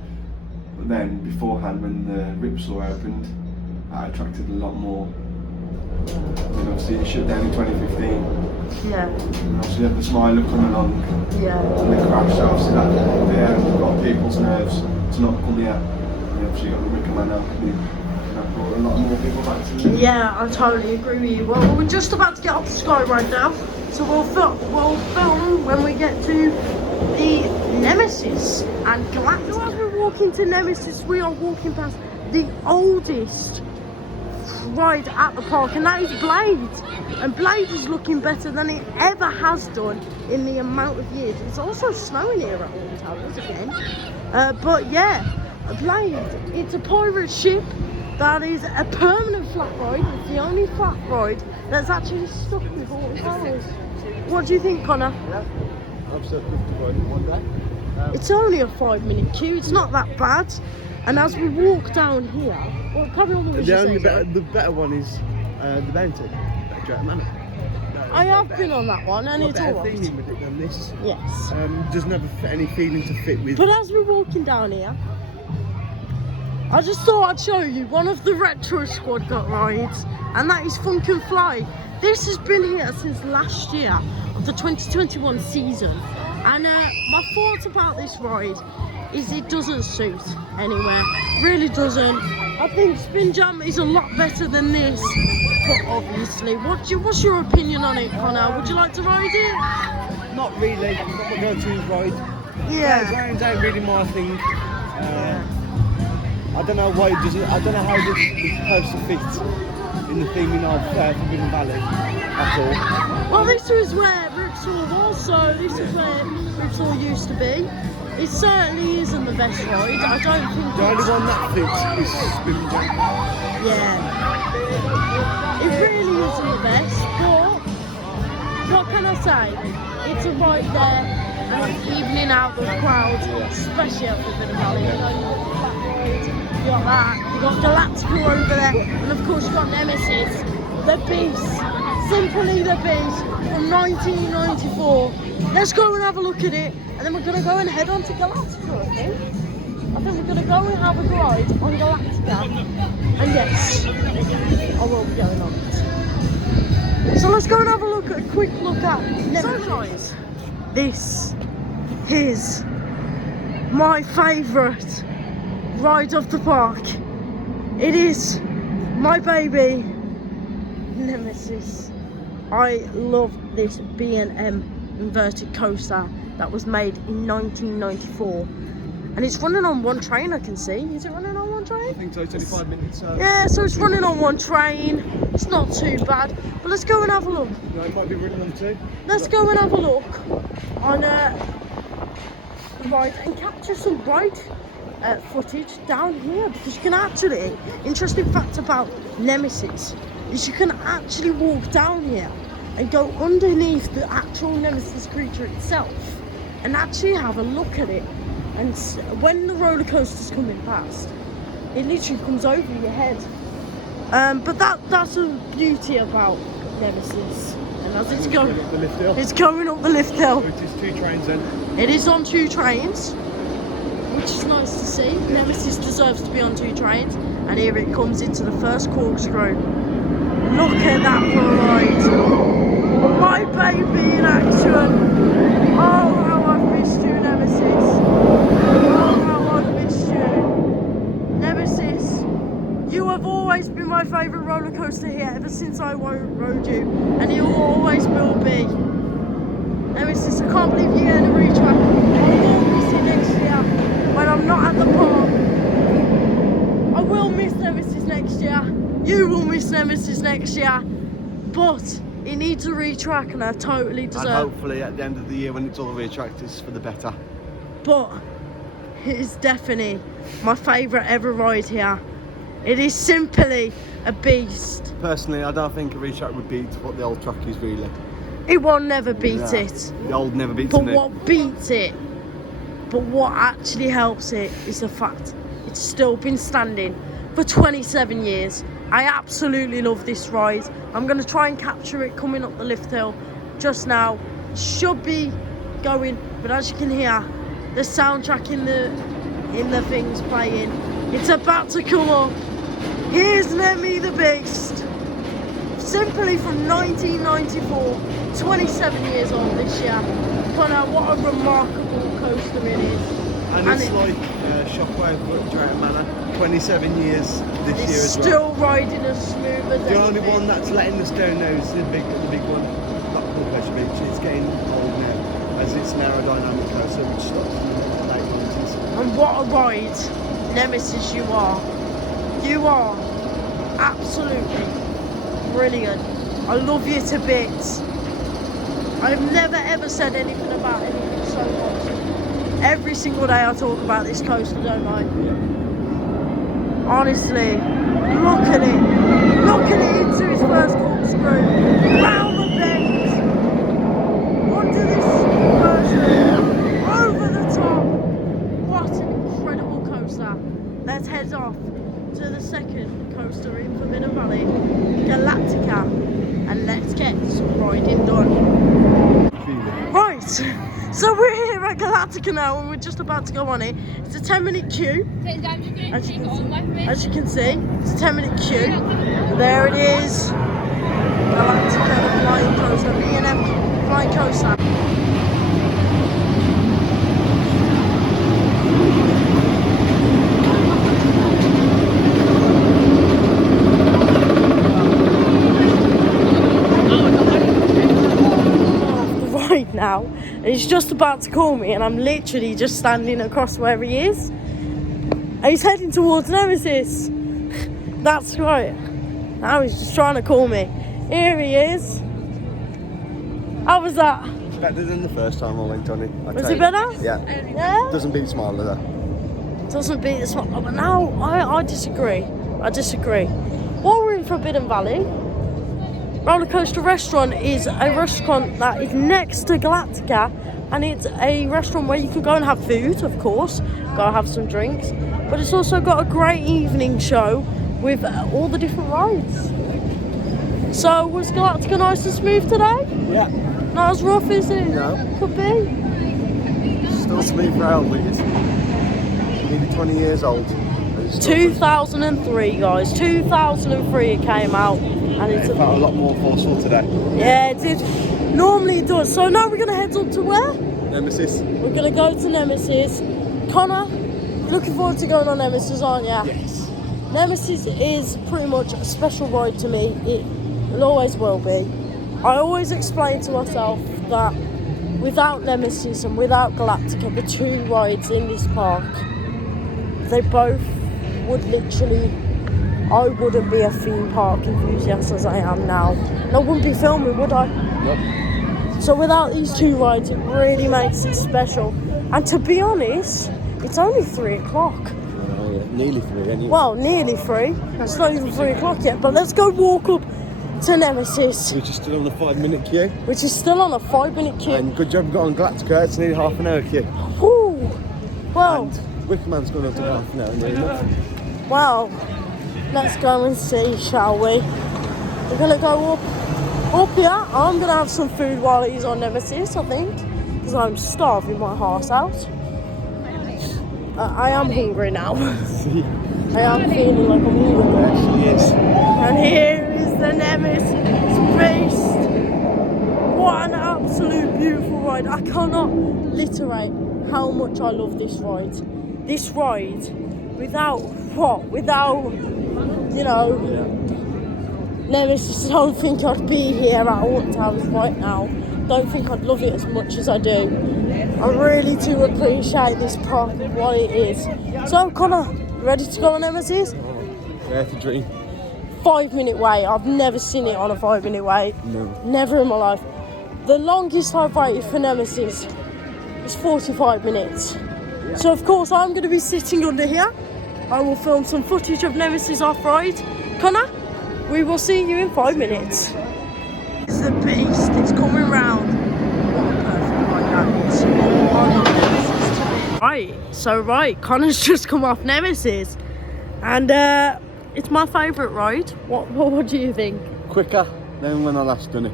But then beforehand, when the Ripsaw opened, that attracted a lot more. And obviously it shut down in 2015. Yeah. And obviously you had the Smiler coming on. Yeah. And the crash, obviously that got people's nerves to not come here. And obviously you got the Wicker Man opening. And that brought a lot more people back to the Yeah, I totally agree with you. Well, we're just about to get off the Sky Road now, so we'll film when we get to the Nemesis and Galactica. As we're walking to Nemesis, we are walking past the oldest ride at the park, and that is Blade. And Blade is looking better than it ever has done in the amount of years. It's also snowing here at Alton Towers again. But yeah, Blade, it's a pirate ship that is a permanent flat ride. It's the only flat ride that's actually stuck with Alton Towers. What do you think, Connor? Yeah, I've said 50 riding one day. It's only a 5-minute queue, it's not that bad. And as we walk down here, well, probably all the The better one is the Bounty, Drake Manor. I have been on that one, and it's alright. Feeling with it than this. Yes. Doesn't have any feeling to fit with. But as we're walking down here, I just thought I'd show you one of the Retro Squad got rides, and that is Funk and Fly. This has been here since last year of the 2021 season, and my thoughts about this ride is it doesn't suit anywhere, really doesn't. I think Spin Jam is a lot better than this, but obviously, what's your opinion on it, Connor? Would you like to ride it? Not really. Not my go-to ride. Yeah. Drones ain't really my thing. I don't know why it doesn't. I don't know how this is supposed to fit in the theming of Forbidden Valley at all. Well, this was where Ripsaw was, so this is where Ripsaw used to be. It certainly isn't the best ride. I don't think The only one that fits is Spin Jam. Yeah. It really isn't the best, but what can I say? It's a ride there, and it's evening out the crowd, especially at Forbidden Valley. You know, you got that, you got Galactica over there, and of course you got Nemesis, the Beast, simply the Beast from 1994. Let's go and have a look at it, and then we're going to go and head on to Galactica, I think. I think we're going to go and have a ride on Galactica, and yes, I will be going on it. So let's go and have a quick look at Nemesis. So guys, this is my favourite ride of the park. It is my baby, Nemesis. I love this B&M inverted coaster that was made in 1994, and it's running on one train. I can see. Is it running on one train? I think so. It's only 5 minutes. Yeah, so it's running on one train. It's not too bad. But let's go and have a look. No, it might be running on two. Let's go and have a look on the ride and capture some ride footage down here, because you can actually, interesting fact about Nemesis is you can actually walk down here and go underneath the actual Nemesis creature itself and actually have a look at it. And when the roller coaster's coming past, it literally comes over your head. But that's the beauty about Nemesis. And as it's going up the lift hill. It's going up the lift hill. It is 2 trains then. It is on 2 trains, which is nice to see. Nemesis deserves to be on 2 trains. And here it comes into the first corkscrew. Look at that for a ride. My baby in action. Oh, how I've missed you, Nemesis. Oh, how I've missed you. Nemesis, you have always been my favourite roller coaster here ever since I rode you. And you always will be. Nemesis, I can't believe you're going to retrack. I will miss you next year when I'm not at the park. I will miss Nemesis next year. You will miss Nemesis next year. But it needs a retrack, and I totally deserve it. And hopefully at the end of the year when it's all retracked, it's for the better. But it is definitely my favourite ever ride here. It is simply a beast. Personally, I don't think a retrack would beat what the old track is really. It will never beat it. The old never beats But the new. what beats it, but what actually helps it, is the fact it's still been standing for 27 years. I absolutely love this ride. I'm going to try and capture it coming up the lift hill just now. Should be going, but as you can hear, the soundtrack in the things playing. It's about to come up. Here's Nemi the Beast. Simply from 1994, 27 years old this year. Connor, what a remarkable coaster it is. And it's like Shockwave at Drake Manor, 27 years this year as well. Still riding as smooth as The only anything. one that's letting us down now is the big one, not called Pleasure Beach. It's getting old now, as it's an aerodynamic coaster which stops in the late 90s. And what a ride, Nemesis, you are. You are absolutely brilliant. I love you to bits. I've never ever said anything about anything so much. Every single day I talk about this coaster, don't I? Honestly, look at it. Look at it into his first corkscrew. Round the bend. Under this version. Over the top. What an incredible coaster. Let's So we're here at Galactica now and we're just about to go on it. It's a 10-minute queue. As you can see, it's a 10-minute queue. There it is. Galactica, the flying coaster. B&M flying coaster. Now and he's just about to call me and I'm literally just standing across where he is and he's heading towards Nemesis. That's right, now he's just trying to call me. Here he is. How was that? Better than the first time I went on it. Was it better? Yeah. Yeah? Doesn't beat Smiler though. Doesn't beat the Smiler, but now I disagree. While we're in Forbidden Valley, Roller Coaster Restaurant is a restaurant that is next to Galactica, and it's a restaurant where you can go and have food, of course, go have some drinks, but it's also got a great evening show with all the different rides. So was Galactica nice and smooth today? Yeah. Not as rough as it No. could be? Still smooth round, but it's nearly 20 years old. 2003, guys. 2003 it came out. And It felt a lot more forceful today. Yeah, it did. Normally it does. So now we're going to head up to where? Nemesis. We're going to go to Nemesis. Connor, you're looking forward to going on Nemesis, aren't you? Yes. Nemesis is pretty much a special ride to me. It always will be. I always explain to myself that without Nemesis and without Galactica, the two rides in this park, they both would literally... I wouldn't be a theme park enthusiast as I am now. And I wouldn't be filming, would I? Yep. So without these two rides, it really makes it special. And to be honest, it's only 3 o'clock. Nearly 3 anyway. Well, nearly 3. It's not even 3 o'clock yet. But let's go walk up to Nemesis. Which is still on the 5-minute queue. Which is still on a 5-minute queue. And good job we got on Galactica, it's nearly half an hour queue. Woo! Well, And Wicker Man's gone up to half an hour near enough. well, let's go and see, shall we? We're gonna go up here. I'm gonna have some food while he's on Nemesis, I think, because I'm starving my heart out. I am hungry now. I am feeling like I'm hungry. Yes. And here is the Nemesis Beast. What an absolute beautiful ride. I cannot literate how much I love this ride. This ride, without, you know, Nemesis, I don't think I'd be here at Alton Towers right now. Don't think I'd love it as much as I do. I really do appreciate this park and what it is. So, Connor, you ready to go on Nemesis? Dare to dream. 5-minute wait. I've never seen it on a 5-minute wait. No. Never in my life. The longest I've waited for Nemesis is 45 minutes. Yeah. So, of course, I'm going to be sitting under here. I will film some footage of Nemesis off-ride. Connor, we will see you in 5 minutes. It's the Beast. It's coming round. What a perfect ride that is. I love Nemesis to be. Right, Connor's just come off Nemesis. And it's my favourite ride. What do you think? Quicker than when I last done it.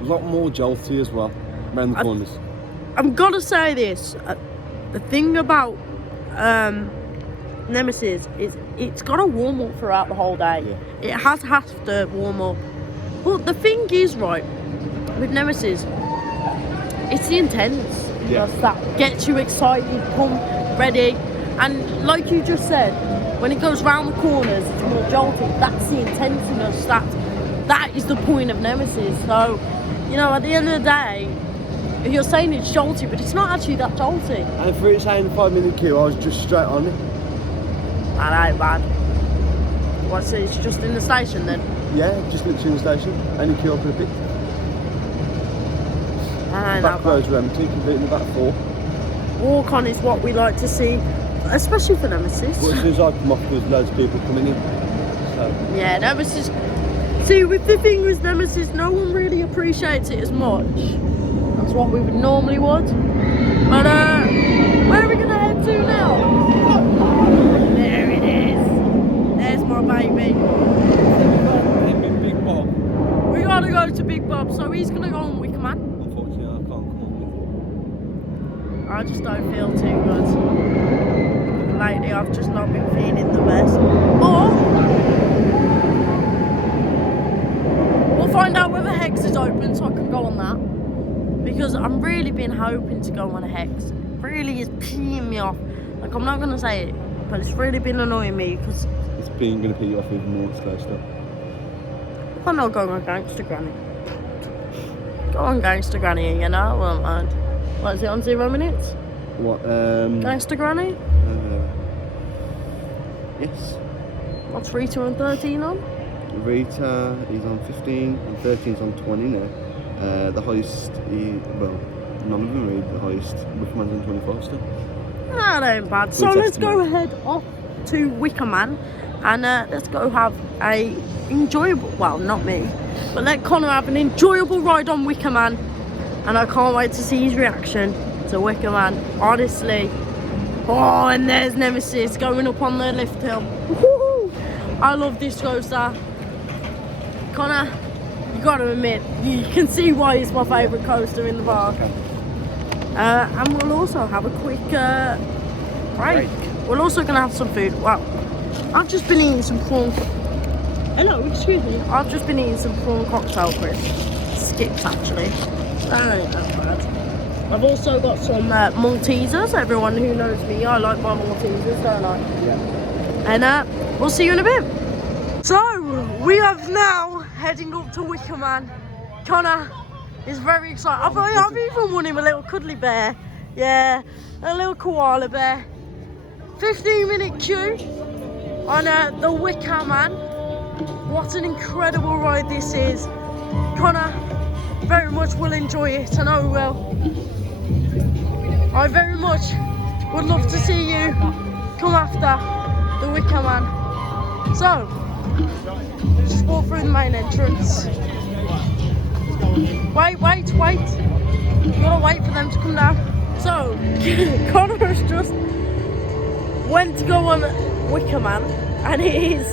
A lot more jolty as well, around the corners. I'm gonna say this. The thing about Nemesis is it's got to warm up throughout the whole day. Yeah. It has to warm up. But the thing is, right, with Nemesis, it's the intense. Yeah. That gets you excited, pumped, ready. And like you just said, when it goes round the corners, it's more jolty. That's the intenseness. That is the point of Nemesis. So, you know, at the end of the day, you're saying it's jolty, but it's not actually that jolty. And for it saying 5-minute queue, I was just straight on it. That ain't bad. What's it? It's just in the station then? Yeah, just literally in the station. Any queue I could have picked. That ain't Back that rows bad. were empty, completely back 4. Walk on is what we like to see, especially for Nemesis. But as soon as I come off, there's loads of people coming in. So. Yeah, Nemesis. See, with the thing with Nemesis, no one really appreciates it as much as what we would normally would. But where are we gonna head to now? There it is. There's my baby. Big Bob. We gotta go to Big Bob, so he's gonna go on Wicker Man. Unfortunately, I can't come on I just don't feel too good. Lately, I've just not been feeling the best. But we'll find out whether Hex is open so I can go on that. Because I've really been hoping to go on a Hex. It really is peeing me off. Like, I'm not going to say it, but it's really been annoying me because It's going to pee you off even more slow stuff. I'm not going on Gangster Granny. Go on Gangster Granny, you know, I won't mind. What is it, on 0 minutes? What? Gangster Granny? Yes. What's Rita on 13 on? Rita is on 15 and 13's on 20 now. The highest, well, none of them read the highest. Wicker Man's on 25 still. That ain't bad. So let's go ahead off to Wicker Man and let's go have a enjoyable, well, not me, but let Connor have an enjoyable ride on Wicker Man, and I can't wait to see his reaction to Wicker Man, honestly. Oh, and there's Nemesis going up on the lift hill. Woo-hoo! I love this coaster. Connor, you gotta admit, you can see why it's my favourite coaster in the park. And we'll also have a quick break. We're also gonna have some food. Well, I've just been eating some prawn. Hello, excuse me. I've just been eating some prawn cocktail crisps. Skips, actually. That ain't that bad. I've also got some Maltesers. Everyone who knows me, I like my Maltesers, don't I? Yeah. And we'll see you in a bit. So, we are now heading up to Wicker Man. Connor is very excited. I've even won him a little cuddly bear. Yeah, a little koala bear. 15-minute queue on the Wicker Man. What an incredible ride this is. Connor very much will enjoy it, I know he will. I very much would love to see you come after the Wicker Man. So, just walk through the main entrance. Wait. You gotta wait for them to come down. So, Connor has just went to go on Wicker Man and it is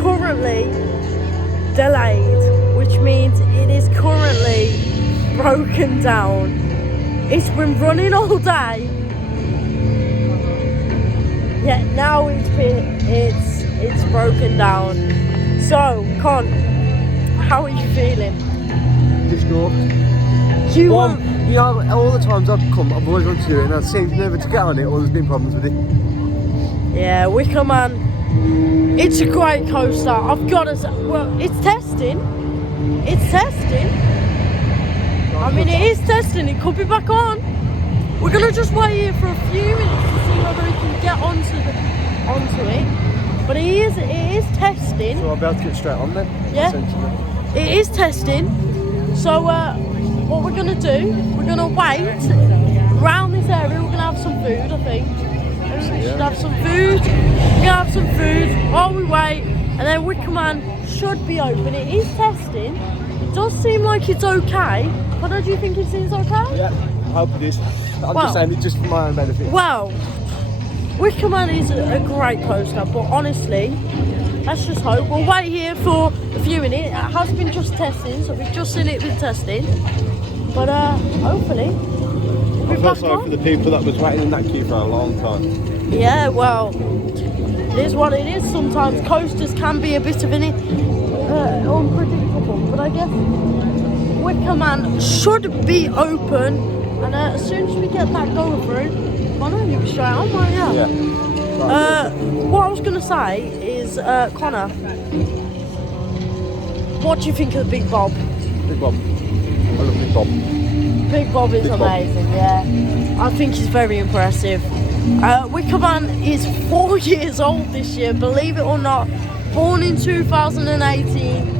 currently delayed, which means it is currently broken down. It's been running all day, yet now it's broken down. So, Con, how are you feeling? Distraught. You know, all the times I've come, I've always wanted to do it, and it seems never to get on it, or there's been problems with it. Yeah, Wicker Man, it's a great coaster. I've got to say, well, it's testing. I mean, it is testing. It could be back on. We're gonna just wait here for a few minutes to see whether we can get onto it. But it is testing. So I'll be able to get straight on then. Yeah. It is testing. So what we're gonna do? We're gonna wait around this area. We're gonna have some food, I think. We should have some food. We're gonna have some food while we wait, and then Wicker Man should be open. It is testing. It does seem like it's okay. But do you think it seems okay? Yeah, I hope it is. I'm just saying it just for my own benefit. Well, Wicker Man is a great coaster, but honestly, let's just hope. We'll wait here for a few minutes. It has been just testing, so we've just seen it with testing. But hopefully, I feel sorry for the people that was waiting in that queue for a long time. Yeah, well, it is what it is. Sometimes coasters can be a bit of an unpredictable, but I guess Wicker Man should be open, and as soon as we get that go through, Connor, you'll be straight on, won't you? Yeah. What I was going to say is, Connor, what do you think of Big Bob? Big Bob. I love Big Bob. Big Bob is amazing, yeah. I think he's very impressive. Wicker Man is 4 years old this year, believe it or not. Born in 2018.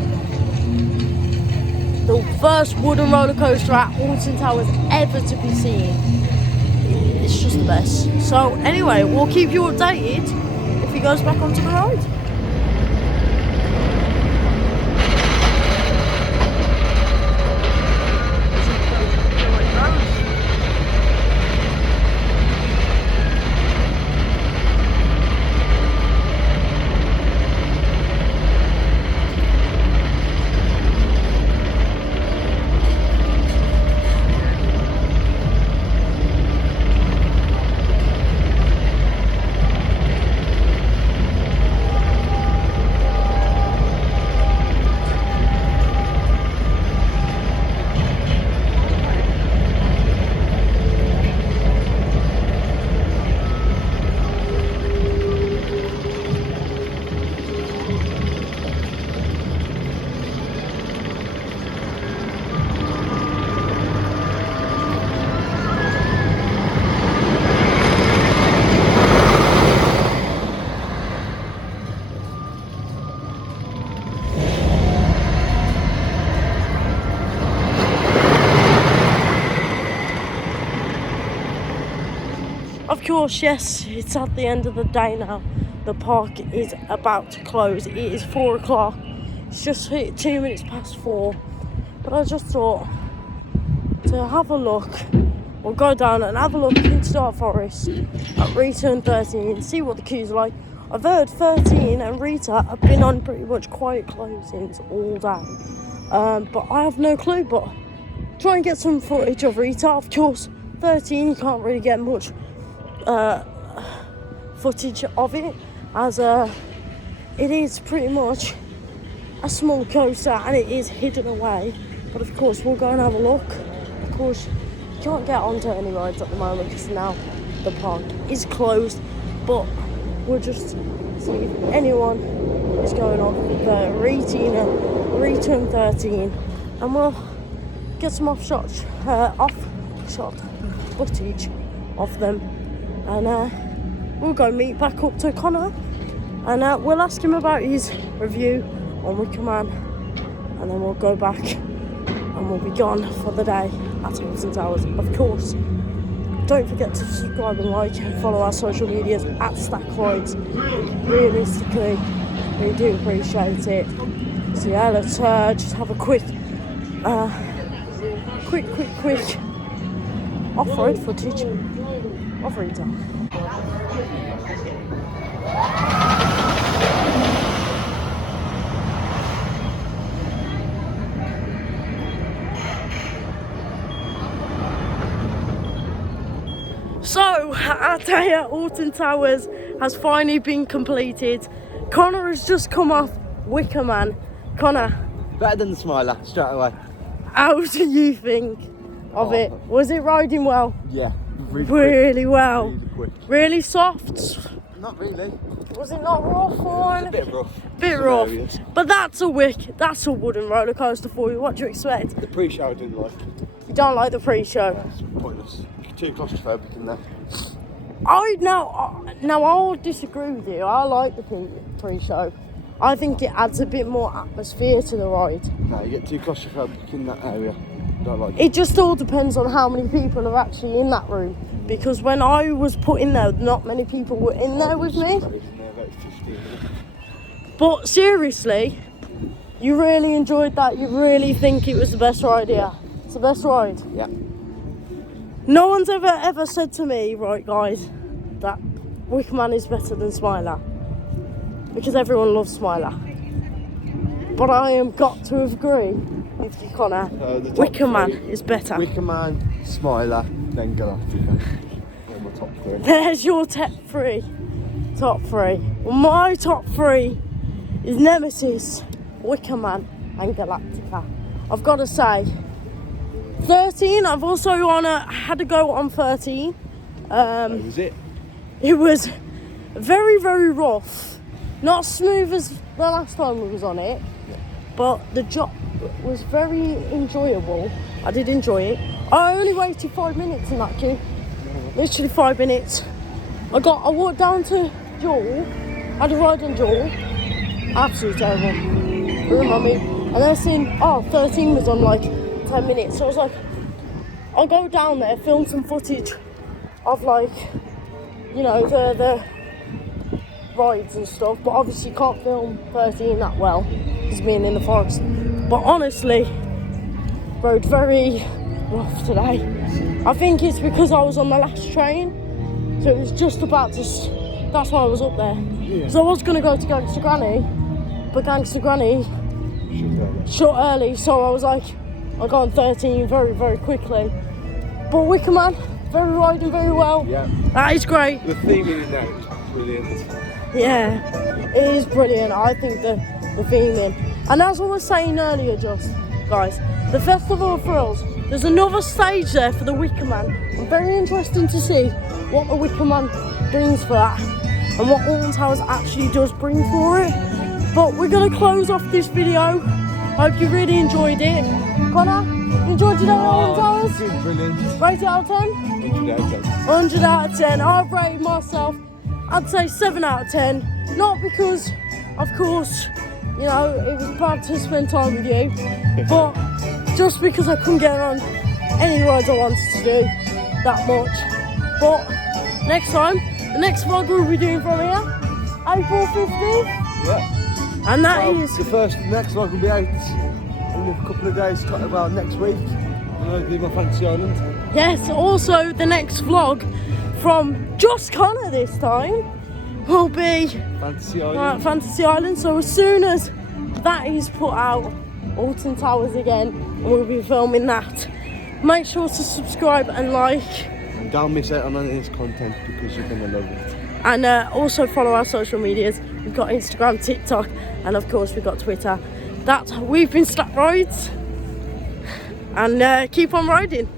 The first wooden roller coaster at Alton Towers ever to be seen. It's just the best. So anyway, we'll keep you updated if he goes back onto the ride. course, yes, it's at the end of the day now. The park is about to close. It is 4 o'clock. It's just hit 2 minutes past 4. But I just thought to have a look, or go down and have a look into Dark Forest at Return 13, see what the queues are like. I've heard 13 and Rita have been on pretty much quiet closings all day. But I have no clue, but try and get some footage of Rita. Of course, 13, you can't really get much footage of it, as it is pretty much a small coaster and it is hidden away. But of course, we'll go and have a look. Of course, you can't get onto any rides at the moment because now the park is closed. But we'll just see if anyone is going on the Return 13, and we'll get some off-shot footage of them, and we'll go meet back up to Connor, and we'll ask him about his review on Wicker Man, and then we'll go back and we'll be gone for the day at Alton Towers. Of course, don't forget to subscribe and like and follow our social medias at Stack Rides. Realistically, we do appreciate it. So yeah, let's just have a quick off-road footage of Rita. So, our day at Alton Towers has finally been completed. Connor has just come off Wicker Man. Connor, Better than the Smiler, straight away. how do you think of it? Was it riding well? Yeah, Really well. Really quick. Really soft? Not really. Was it not rough or It's a anything? bit rough. Bit Some rough. areas. But that's a wooden roller coaster for you. What do you expect? The pre-show I didn't like. You don't like the pre-show? It's pointless. Too claustrophobic in there. I'll disagree with you. I like the pre-show. I think it adds a bit more atmosphere to the ride. No, you get too claustrophobic in that area. Don't like it. It just all depends on how many people are actually in that room. Because when I was put in there, not many people were in there with me. About 15. But seriously, you really enjoyed that. You really think it was the best ride here. It's the best ride. Yeah. No one's ever said to me, right guys, that Wicker Man is better than Smiler. Because everyone loves Smiler. But I am got to agree with you, Connor. The top Wicker Man three. is better. Wicker Man, Smiler, then Galactica. They're my top 3. There's your top 3. Top 3. Well, my top 3 is Nemesis, Wicker Man, and Galactica. I've got to say, 13. I've also had to go on 13. That was it. It was very, very rough. Not smooth as the last time we was on it, but the drop was very enjoyable. I did enjoy it. I only waited 5 minutes in that queue. Literally 5 minutes. I walked down to Duel, had a ride on Duel. Absolutely terrible. Ruined my mood. And then I seen, 13 was on like 10 minutes. So I was like, I'll go down there, film some footage of like, you know, the rides and stuff. But obviously you can't film 13 that well, because being in the forest. But honestly, rode very rough today. I think it's because I was on the last train. So it was just about to, that's why I was up there. Yeah. So I was going to go to Gangster Granny, but Gangster Granny shut early, so I was like, I'll go on 13 very, very quickly. But Wicker Man, riding very well. Yeah. That is great. The theming in there is brilliant. Yeah, it is brilliant. I think the theming. And as I was saying earlier, guys, the Festival of Thrills, there's another stage there for the Wicker Man. I'm very interested to see what the Wicker Man brings for that and what Alton Towers actually does bring for it. But we're going to close off this video. Hope you really enjoyed it. Connor, you enjoyed it at Alton Towers? It's been brilliant. Rate it out of 10? 100 out of 10. 100 out of 10. I've rated myself, I'd say 7 out of 10. Not because, of course, you know, it was bad to spend time with you, but just because I couldn't get on any rides I wanted to do that much. But next time. The next vlog we'll be doing from here, April 15th. Yeah. And that is the next vlog will be out in a couple of days, about next week. And I'll be my Fantasy Island. yes. Also, the next vlog from just Connor this time will be Fantasy Island. Fantasy Island. So as soon as that is put out, Alton Towers again, and we'll be filming that. Make sure to subscribe and like. And don't miss out on any of this content because you're gonna love it. And also follow our social medias. We've got Instagram, TikTok, and of course we've got Twitter. We've been Slack Rides, and keep on riding.